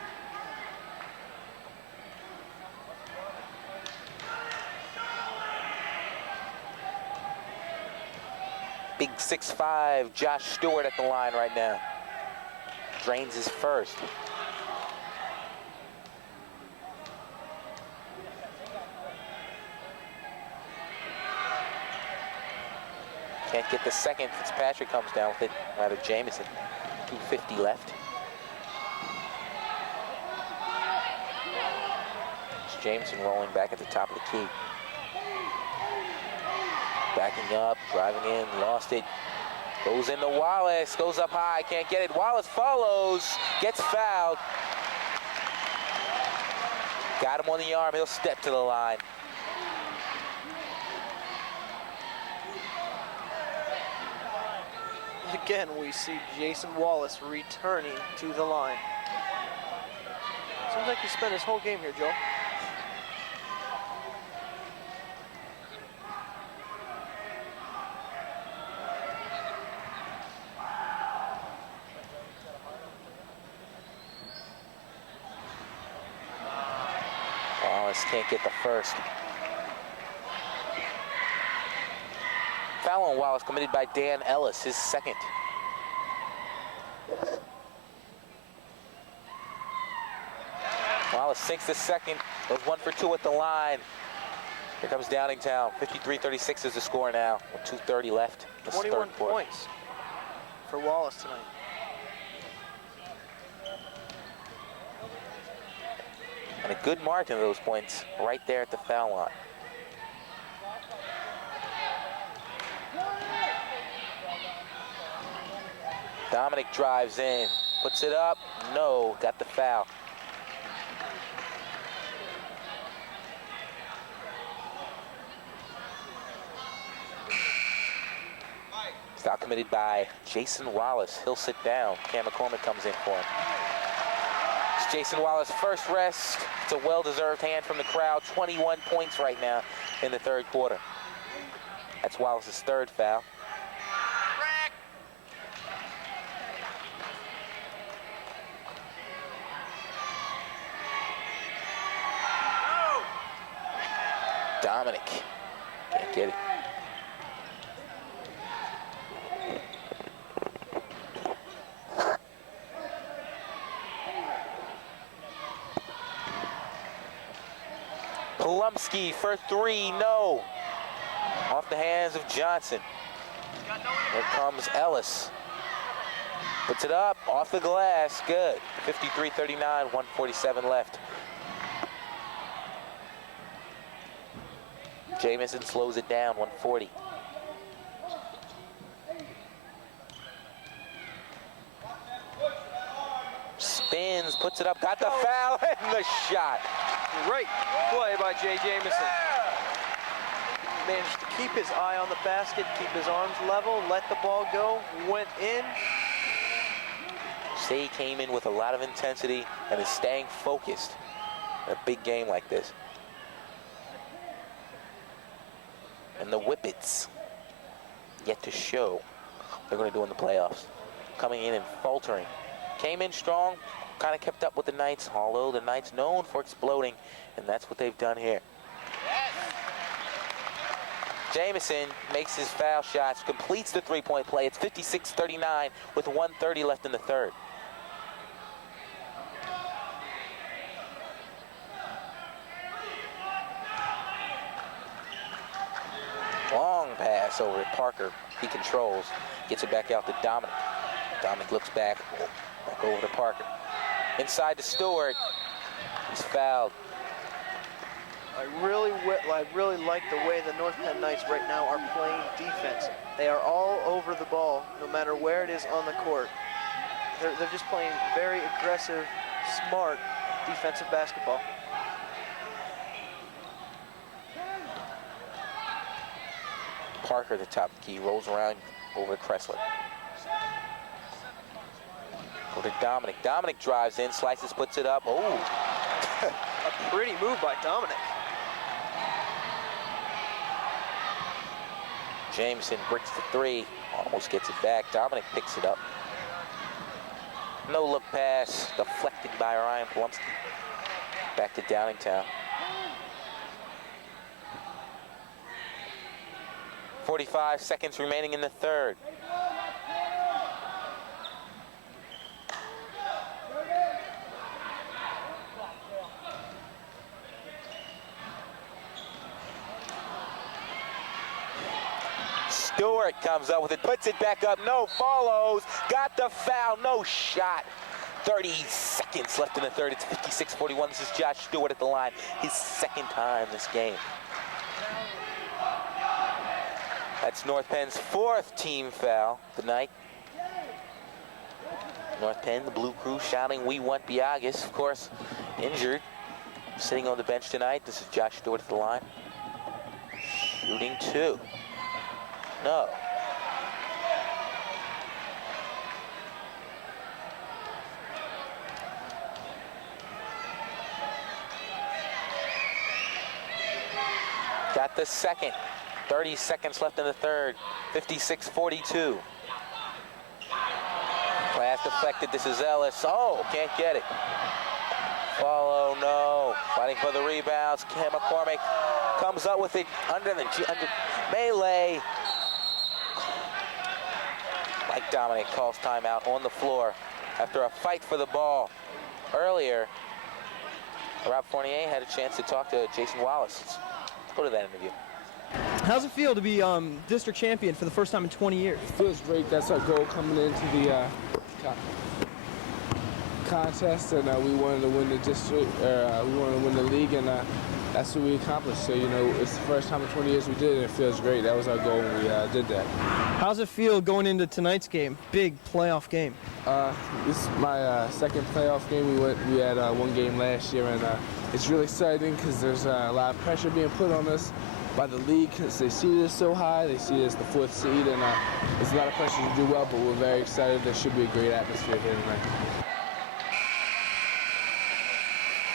Big 6'5", Josh Stewart at the line right now. Drains his first. Can't get the second. Fitzpatrick comes down with it. Rather Jamison. 2:50 left. It's Jamison rolling back at the top of the key. Backing up, driving in, lost it. Goes into Wallace, goes up high, can't get it. Wallace follows, gets fouled. Got him on the arm, he'll step to the line. Again, we see Jason Wallace returning to the line. Seems like he spent his whole game here, Joe. Wallace can't get the first. Foul on Wallace committed by Dan Ellis, his second. Wallace sinks the second, goes 1 for 2 at the line. Here comes Downingtown. 53-36 is the score now, with 2:30 left. 21 points for Wallace tonight. And a good margin of those points right there at the foul line. Dominic drives in, puts it up, no, got the foul. Foul committed by Jason Wallace. He'll sit down. Cam McCormick comes in for him. It's Jason Wallace first rest. It's a well-deserved hand from the crowd. 21 points right now in the third quarter. That's Wallace's third foul. Dominic can't get it. Polumsky for three, no. Off the hands of Johnson. Here comes Ellis. Puts it up, off the glass, good. 53-39, 1:47 left. Jamison slows it down, 140. Spins, puts it up, got the foul, and the shot. Great play by Jay Jamison. Managed to keep his eye on the basket, keep his arms level, let the ball go, went in. Say came in with a lot of intensity and is staying focused in a big game like this. And the Whippets yet to show they're going to do in the playoffs. Coming in and faltering. Came in strong, kind of kept up with the Knights, although the Knights known for exploding, and that's what they've done here. Jamison makes his foul shots, completes the three-point play. It's 56-39 with 1:30 left in the third. Long pass over to Parker. He controls, gets it back out to Dominic. Dominic looks back over to Parker. Inside to Stewart. He's fouled. I really like the way the North Penn Knights right now are playing defense. They are all over the ball, no matter where it is on the court. They're just playing very aggressive, smart defensive basketball. Parker, the top key, rolls around over to Kressler. Go to Dominic. Dominic drives in, slices, puts it up. Oh! A pretty move by Dominic. Jameson bricks the three, almost gets it back. Dominic picks it up. No look pass, deflected by Ryan Polumsky. Back to Downingtown. 45 seconds remaining in the third. Stewart comes up with it, puts it back up, no, follows, got the foul, no shot. 30 seconds left in the third, it's 56-41. This is Josh Stewart at the line, his second time this game. That's North Penn's fourth team foul tonight. North Penn, the Blue Crew, shouting, "We want Biagas." Of course, injured, sitting on the bench tonight. This is Josh Stewart at the line. Shooting two. No. Got the second. 30 seconds left in the third. 56-42. Pass deflected. This is Ellis. Oh, can't get it. Follow, no. Fighting for the rebounds. Cam McCormick comes up with it under melee. Mike Dominic calls timeout on the floor after a fight for the ball. Earlier, Rob Fournier had a chance to talk to Jason Wallace. Let's go to that interview. How's it feel to be district champion for the first time in 20 years? It feels great. That's our goal coming into the contest, and we wanted to win the district, we wanted to win the league, and that's what we accomplished. So, you know, it's the first time in 20 years we did it, and it feels great. That was our goal when we did that. How's it feel going into tonight's game? Big playoff game. This is my second playoff game. We had one game last year, and it's really exciting because there's a lot of pressure being put on us by the league because they see this so high. They see this the 4th seed, and there's a lot of pressure to do well, but we're very excited. There should be a great atmosphere here tonight.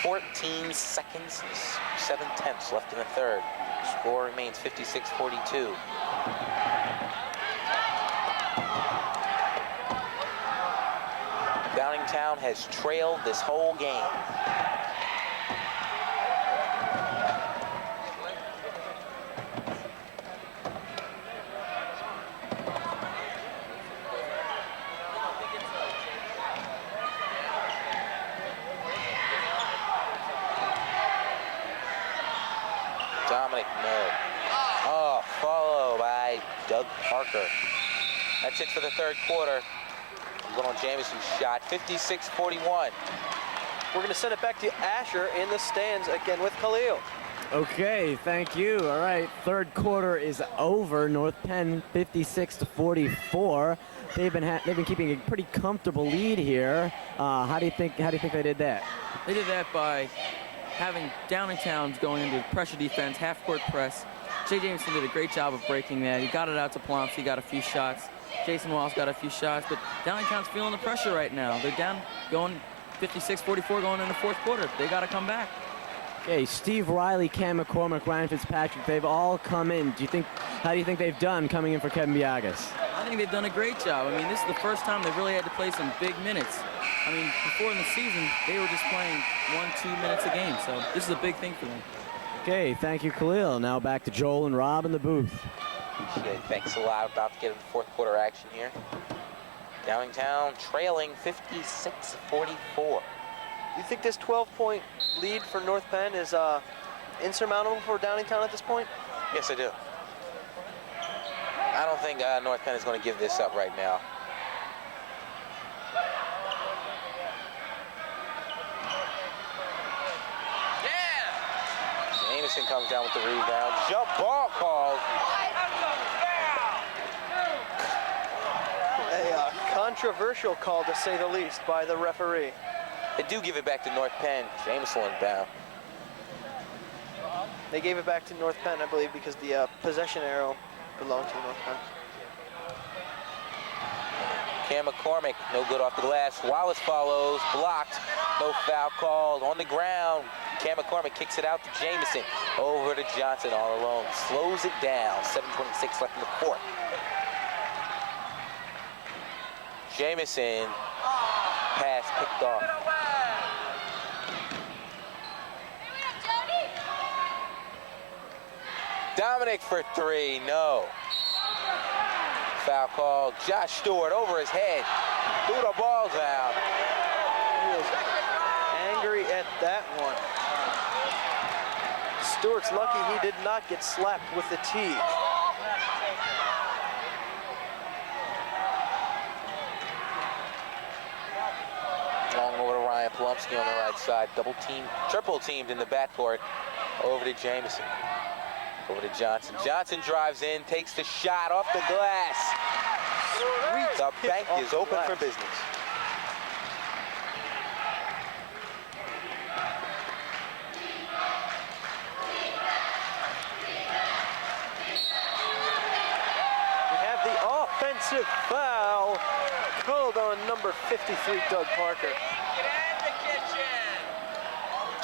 14 seconds, 7/10 left in the third. Score remains 56-42. Downingtown has trailed this whole game. Dominic, no. Oh, follow by Doug Parker. That's it for the third quarter. Going on Jameson's shot, 56-41. We're going to send it back to Asher in the stands again with Khalil. Okay, thank you. All right, third quarter is over. North Penn 56-44. They've been keeping a pretty comfortable lead here. How do you think they did that? They did that by having Downingtown going into pressure defense, half-court press. Jay Jameson did a great job of breaking that. He got it out to Plumps. He got a few shots. Jason Wallace got a few shots, but Downingtown's feeling the pressure right now. They're down, going 56-44 going in the fourth quarter. They got to come back. Okay, Steve Riley, Cam McCormick, Ryan Fitzpatrick, they've all come in. How do you think they've done coming in for Kevin Biagas? I think they've done a great job. I mean, this is the first time they've really had to play some big minutes. I mean, before in the season, they were just playing 1-2 minutes a game, so this is a big thing for them. Okay, thank you, Khalil. Now back to Joel and Rob in the booth. Okay, thanks a lot. About to get into fourth quarter action here. Downingtown trailing 56-44. You think this 12-point lead for North Penn is insurmountable for Downingtown at this point? Yes, I do. I don't think North Penn is going to give this up right now. Yeah! Jameson comes down with the rebound. Jump ball called. A controversial call, to say the least, by the referee. They do give it back to North Penn. Jameson inbound. They gave it back to North Penn, I believe, because the possession arrow belonged to North Penn. Cam McCormick, no good off the glass. Wallace follows, blocked. No foul called. On the ground, Cam McCormick kicks it out to Jameson. Over to Johnson all alone. Slows it down. 7:26 left in the fourth. Jameson, pass picked off. Dominic for three, no. Foul called. Josh Stewart over his head. Threw the ball down. He is angry at that one. Stewart's lucky he did not get slapped with the tee. Long over to Ryan Plumsky on the right side. Double team, triple teamed in the backcourt. Over to Jameson. Over to Johnson. Johnson drives in, takes the shot off the glass. The bank is open for business. We have the offensive foul called on number 53, Doug Parker.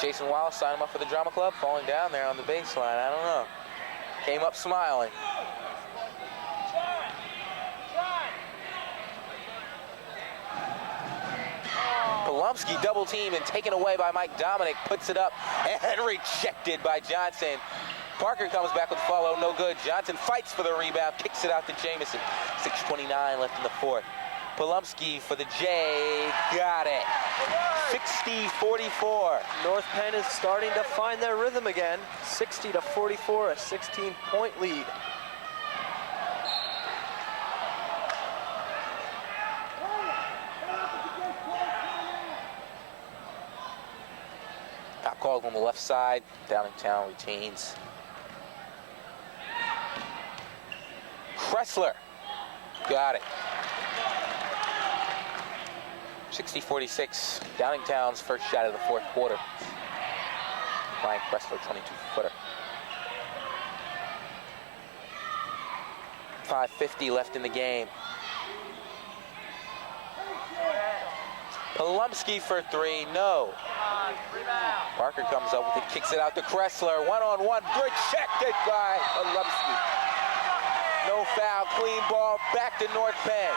Jason Wallace signed him up for the drama club, falling down there on the baseline. I don't know. Came up smiling. Pulumski double team and taken away by Mike Dominic. Puts it up and rejected by Johnson. Parker comes back with the follow, no good. Johnson fights for the rebound, kicks it out to Jamison. 6:29 left in the fourth. Pulumski for the J, got it. 60-44. North Penn is starting to find their rhythm again. 60-44, a 16-point lead. Got called on the left side. Downingtown retains. Kressler, got it. 60-46, Downingtown's first shot of the fourth quarter. Brian Kressler, 22-footer. 5:50 left in the game. Pulumski for three, no. Parker comes up with it, kicks it out to Kressler. One-on-one, rejected by Pulumski. No foul, clean ball, back to North Penn.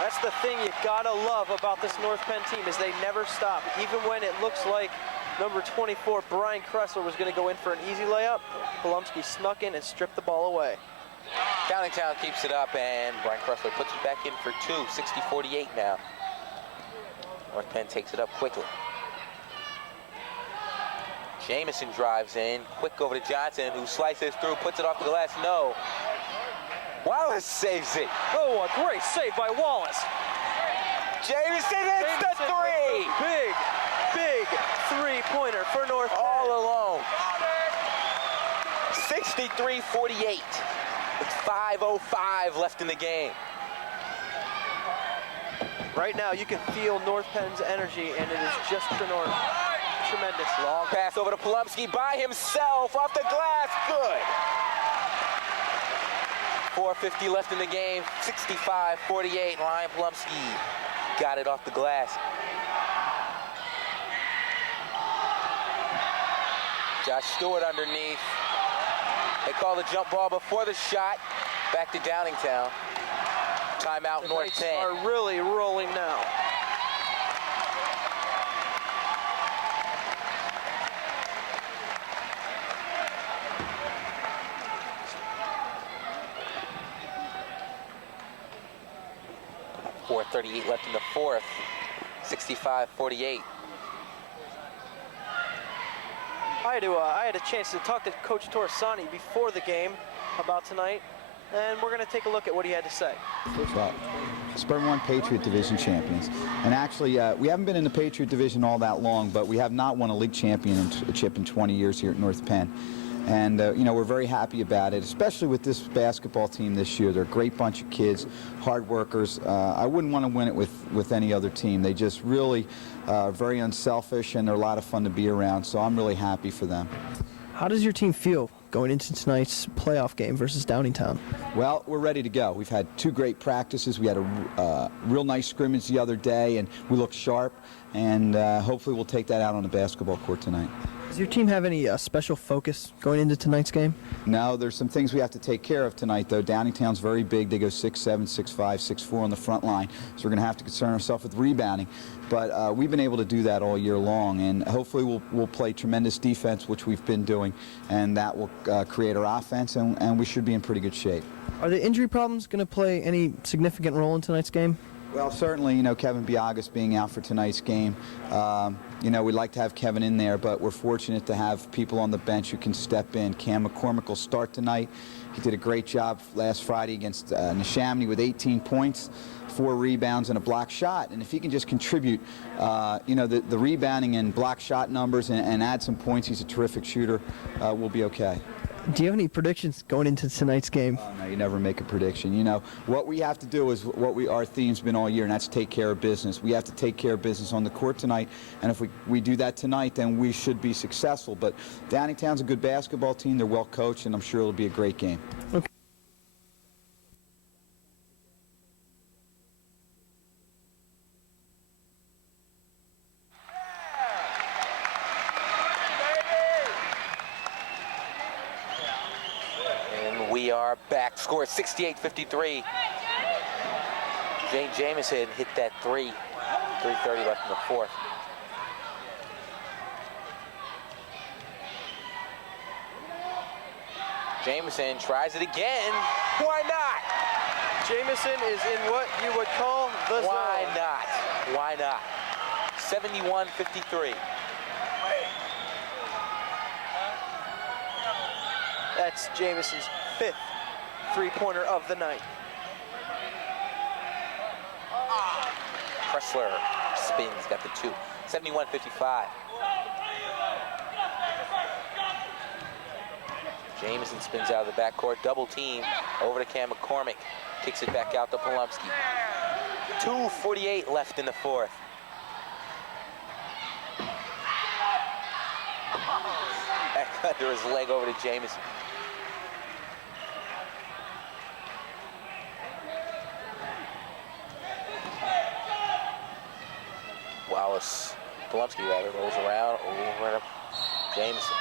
That's the thing you gotta love about this North Penn team is they never stop. Even when it looks like number 24, Brian Kressler, was gonna go in for an easy layup, Pulumski snuck in and stripped the ball away. Downingtown keeps it up and Brian Kressler puts it back in for two, 60-48 now. North Penn takes it up quickly. Jamison drives in, quick over to Johnson, who slices through, puts it off the glass, no. Wallace saves it. Oh, a great save by Wallace. Jamison hits the three. Big three-pointer for North Penn. All alone. 63-48. With 5:05 left in the game. Right now, you can feel North Penn's energy, and it is just tremendous. Long pass over to Pulumski by himself, off the glass, good. 4:50 left in the game, 65-48. Ryan Pulumski got it off the glass. Josh Stewart underneath. They call the jump ball before the shot. Back to Downingtown. Timeout, North Penn. Are really rolling now. .38 left in the fourth. 65-48. I had a chance to talk to Coach Torsani before the game about tonight, and we're going to take a look at what he had to say. Well, Suburban 1 Patriot Division champions. And actually, we haven't been in the Patriot Division all that long, but we have not won a league championship in 20 years here at North Penn. And, you know, we're very happy about it, especially with this basketball team this year. They're a great bunch of kids, hard workers. I wouldn't want to win it with any other team. They just really very unselfish, and they're a lot of fun to be around, so I'm really happy for them. How does your team feel going into tonight's playoff game versus Downingtown? Well, we're ready to go. We've had two great practices. We had a real nice scrimmage the other day, and we looked sharp, and hopefully we'll take that out on the basketball court tonight. Does your team have any special focus going into tonight's game? No, there's some things we have to take care of tonight, though. Downingtown's very big. They go 6'7", 6'5", 6'4" on the front line, so we're going to have to concern ourselves with rebounding. But we've been able to do that all year long, and hopefully we'll play tremendous defense, which we've been doing, and that will create our offense, and we should be in pretty good shape. Are the injury problems going to play any significant role in tonight's game? Well, certainly, you know, Kevin Biagas being out for tonight's game, you know, we'd like to have Kevin in there, but we're fortunate to have people on the bench who can step in. Cam McCormick will start tonight. He did a great job last Friday against Neshaminy with 18 points, 4 rebounds, and a block shot. And if he can just contribute, you know, the rebounding and block shot numbers and add some points, he's a terrific shooter, we'll be okay. Do you have any predictions going into tonight's game? No, you never make a prediction. You know, what we have to do is what our theme's been all year, and that's take care of business. We have to take care of business on the court tonight, and if we do that tonight, then we should be successful. But Downingtown's a good basketball team. They're well coached, and I'm sure it'll be a great game. Okay. We are back. Score 68-53. Jane Jamison hit that three. 3:30 left in the fourth. Jameson tries it again. Why not? Jameson is in what you would call the zone. Why not? Why not? 71-53. That's Jameson's 5th three-pointer of the night. Kressler spins, got the 2. 71-55. Jameson spins out of the backcourt, double team over to Cam McCormick. Kicks it back out to Polumsky. 2:48 left in the fourth. Back under his leg over to Jameson. Wallace, Polumsky rather, rolls around over to Jameson.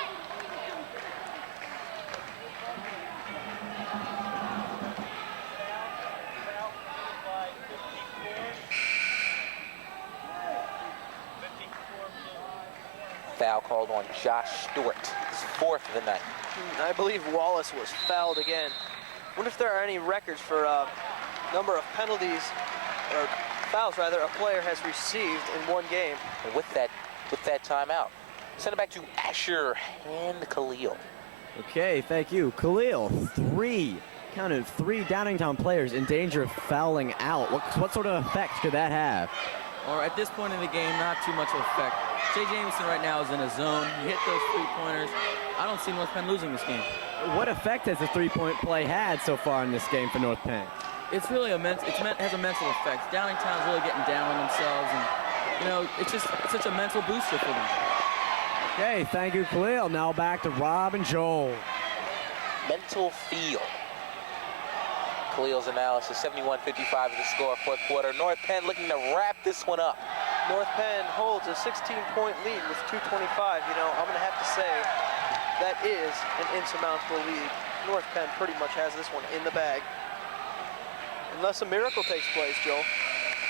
Foul called on Josh Stewart, his 4th of the night. I believe Wallace was fouled again. Wonder if there are any records for number of penalties, or fouls rather, a player has received in one game. And with that timeout, send it back to Asher and Khalil. Okay, thank you. Khalil, 3 Downingtown players in danger of fouling out. What sort of effect could that have? Or at this point in the game, not too much of effect. Jay Jameson right now is in a zone. He hit those 3-pointers. I don't see North Penn losing this game. What effect has the 3-point play had so far in this game for North Penn? It's really has a mental effect. Downingtown's really getting down on themselves, and you know, it's such a mental booster for them. Okay, thank you, Khalil. Now back to Rob and Joel. Mental feel. Khalil's analysis, 71-55 is the score, 4th quarter. North Penn looking to wrap this one up. North Penn holds a 16-point lead with 2:25. You know, I'm going to have to say that is an insurmountable lead. North Penn pretty much has this one in the bag. Unless a miracle takes place, Joel.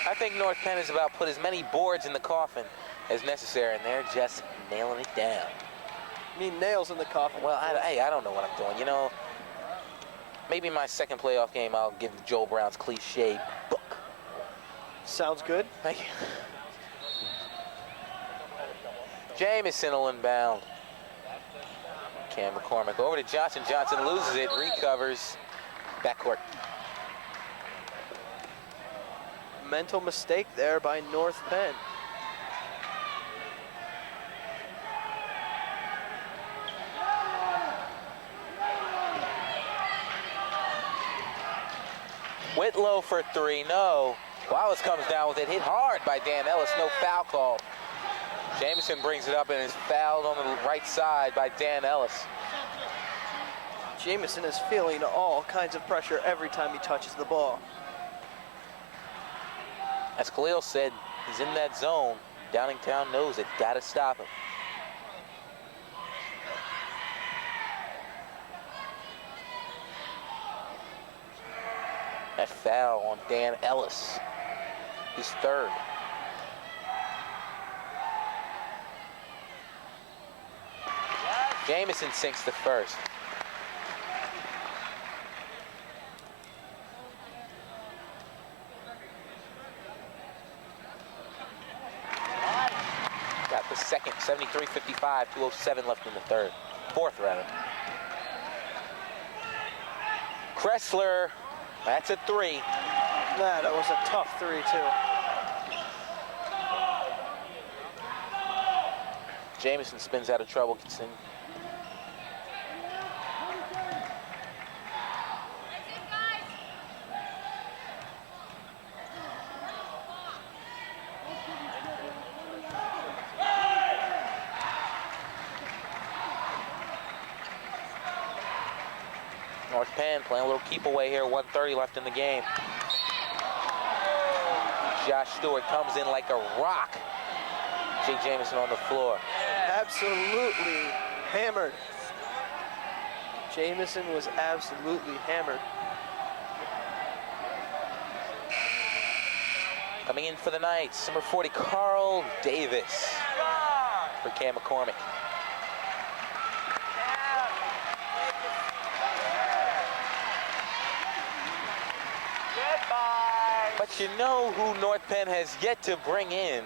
I think North Penn is about to put as many boards in the coffin as necessary, and they're just nailing it down. You mean nails in the coffin? Well, I don't know what I'm doing. You know, maybe my second playoff game, I'll give Joel Brown's cliche book. Sounds good. Thank you. Jameson will inbound. Cam McCormick over to Johnson. Johnson loses it, recovers. Backcourt. Mental mistake there by North Penn. Whitlow for 3, no. Wallace comes down with it, hit hard by Dan Ellis, no foul call. Jameson brings it up and is fouled on the right side by Dan Ellis. Jameson is feeling all kinds of pressure every time he touches the ball. As Khalil said, he's in that zone. Downingtown knows it, gotta stop him. That foul on Dan Ellis, his 3rd. Jameson sinks the 1st. Got the 2nd, 73-55, 2:07 left in the 3rd. 4th, rather. Kressler, that's a 3. That was a tough 3, too. Jameson spins out of trouble, gets in. North Penn playing a little keep away here, 1:30 left in the game. Josh Stewart comes in like a rock. Jay Jameson on the floor. Absolutely hammered. Jameson was absolutely hammered. Coming in for the Knights, number 40, Carl Davis for Cam McCormick. But you know who North Penn has yet to bring in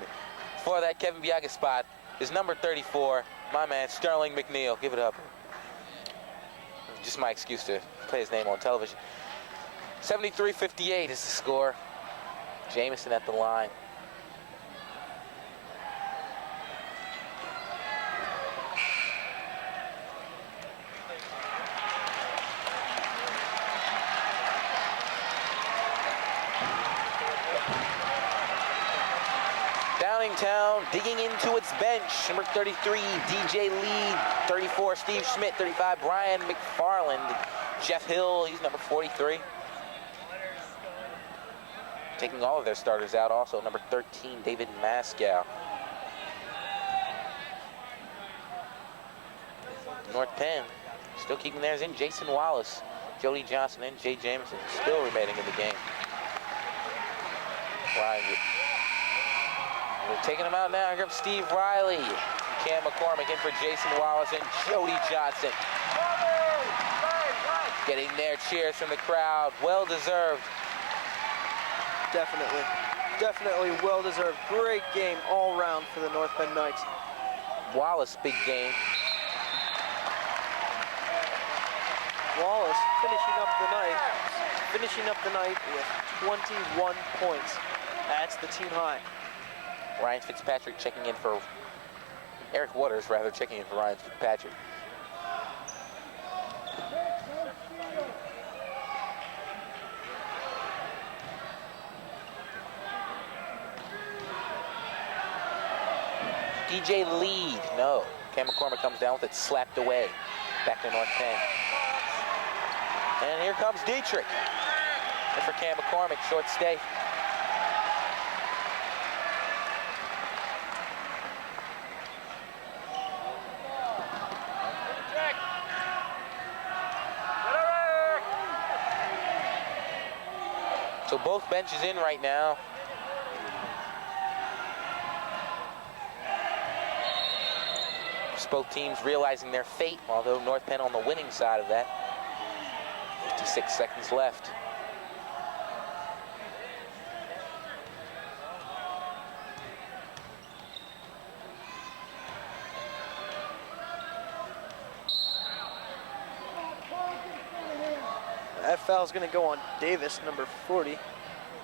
for that Kevin Biaga spot is number 34, my man, Sterling McNeil. Give it up. Just my excuse to play his name on television. 73-58 is the score. Jamison at the line. Downingtown digging into its bench. Number 33, DJ Lee. 34, Steve Schmidt. 35, Brian McFarland. Jeff Hill, he's number 43. Taking all of their starters out also. Number 13, David Mascow. North Penn still keeping theirs in. Jason Wallace, Jody Johnson, and Jay Jamison still remaining in the game. They're taking them out now. Here comes Steve Riley. Cam McCormick in for Jason Wallace and Jody Johnson. Getting their cheers from the crowd. Well deserved. Definitely well deserved. Great game all round for the North Penn Knights. Wallace, big game. Wallace finishing up the night with 21 points. That's the team high. Ryan Fitzpatrick checking in for Eric Waters, rather, checking in for Ryan Fitzpatrick. DJ Lead, no. Cam McCormick comes down with it, slapped away. Back to North Penn. And here comes Dietrich. And for Cam McCormick, short stay. So both benches in right now. Both teams realizing their fate, although North Penn on the winning side of that. 56 seconds left. That foul's going to go on Davis, number 40.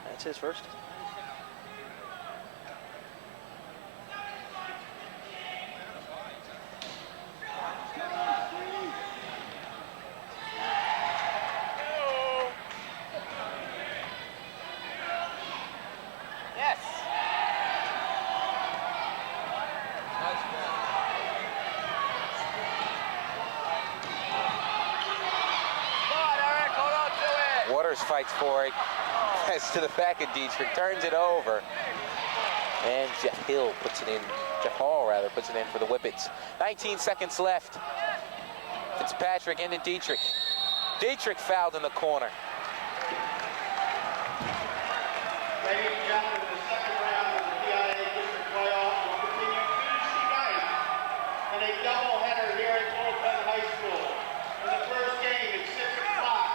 That's his first. Fights for it, as to the back of Dietrich, turns it over, and Jeff Hall puts it in for the Whippets. 19 seconds left. Fitzpatrick into Dietrich. Dietrich fouled in the corner. Ladies and gentlemen, the second round of the PIA District Playoffs will continue Tuesday night in a doubleheader here at North Penn High School. In the first game at 6 o'clock,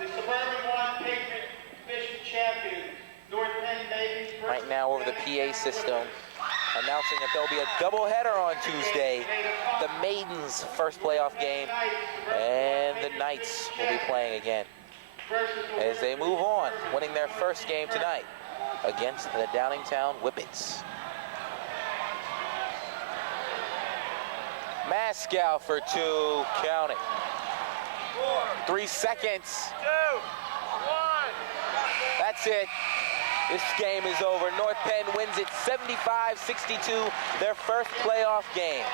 the Suburban 1 Patriot Division champion, North Penn Maidens. Right now over the PA system, announcing that there'll be a doubleheader on Tuesday. The Maidens' first playoff game, and the Knights will be playing again as they move on, winning their first game tonight against the Downingtown Whippets. Mascow for two, count it. 3 seconds. 2, 1. That's it. This game is over. North Penn wins it 75-62, their first playoff game.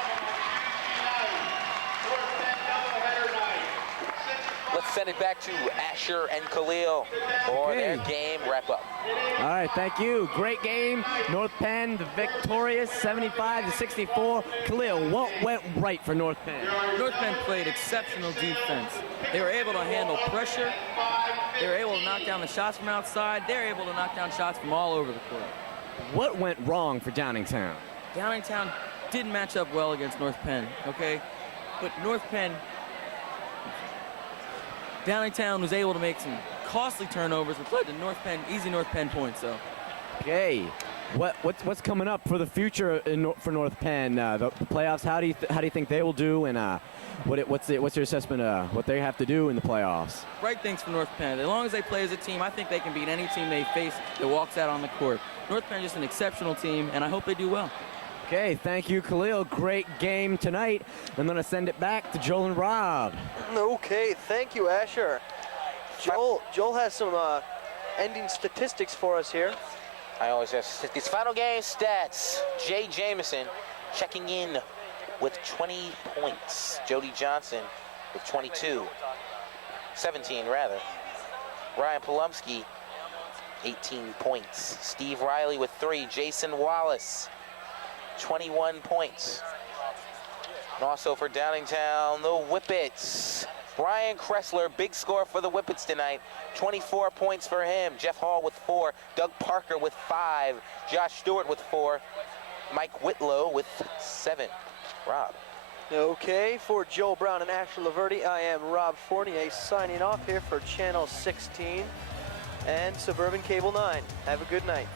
Let's send it back to Asher and Khalil for their game wrap-up. All right, thank you. Great game. North Penn, the victorious, 75-64. Khalil, what went right for North Penn? North Penn played exceptional defense. They were able to handle pressure They're able to knock down the shots from outside. They're able to knock down shots from all over the court. What went wrong for Downingtown? Downingtown didn't match up well against North Penn, okay? But North Penn, Downingtown was able to make some costly turnovers, which led to easy North Penn points, though. Okay, what's coming up for the future for North Penn? The playoffs. How do you think they will do? And what's your assessment of what they have to do in the playoffs? Bright things for North Penn. As long as they play as a team, I think they can beat any team they face that walks out on the court. North Penn is just an exceptional team, and I hope they do well. Okay, thank you, Khalil. Great game tonight. I'm going to send it back to Joel and Rob. Okay, thank you, Asher. Joel has some ending statistics for us here. I always have these final game stats. Jay Jameson checking in with 20 points. Jody Johnson with 17 rather. Ryan Polumsky, 18 points. Steve Riley with 3. Jason Wallace, 21 points. And also for Downingtown, the Whippets. Brian Kressler, big score for the Whippets tonight. 24 points for him. Jeff Hall with 4. Doug Parker with 5. Josh Stewart with 4. Mike Whitlow with 7. Rob. Okay, for Joel Brown and Asher Laverty, I am Rob Fournier signing off here for Channel 16 and Suburban Cable 9. Have a good night.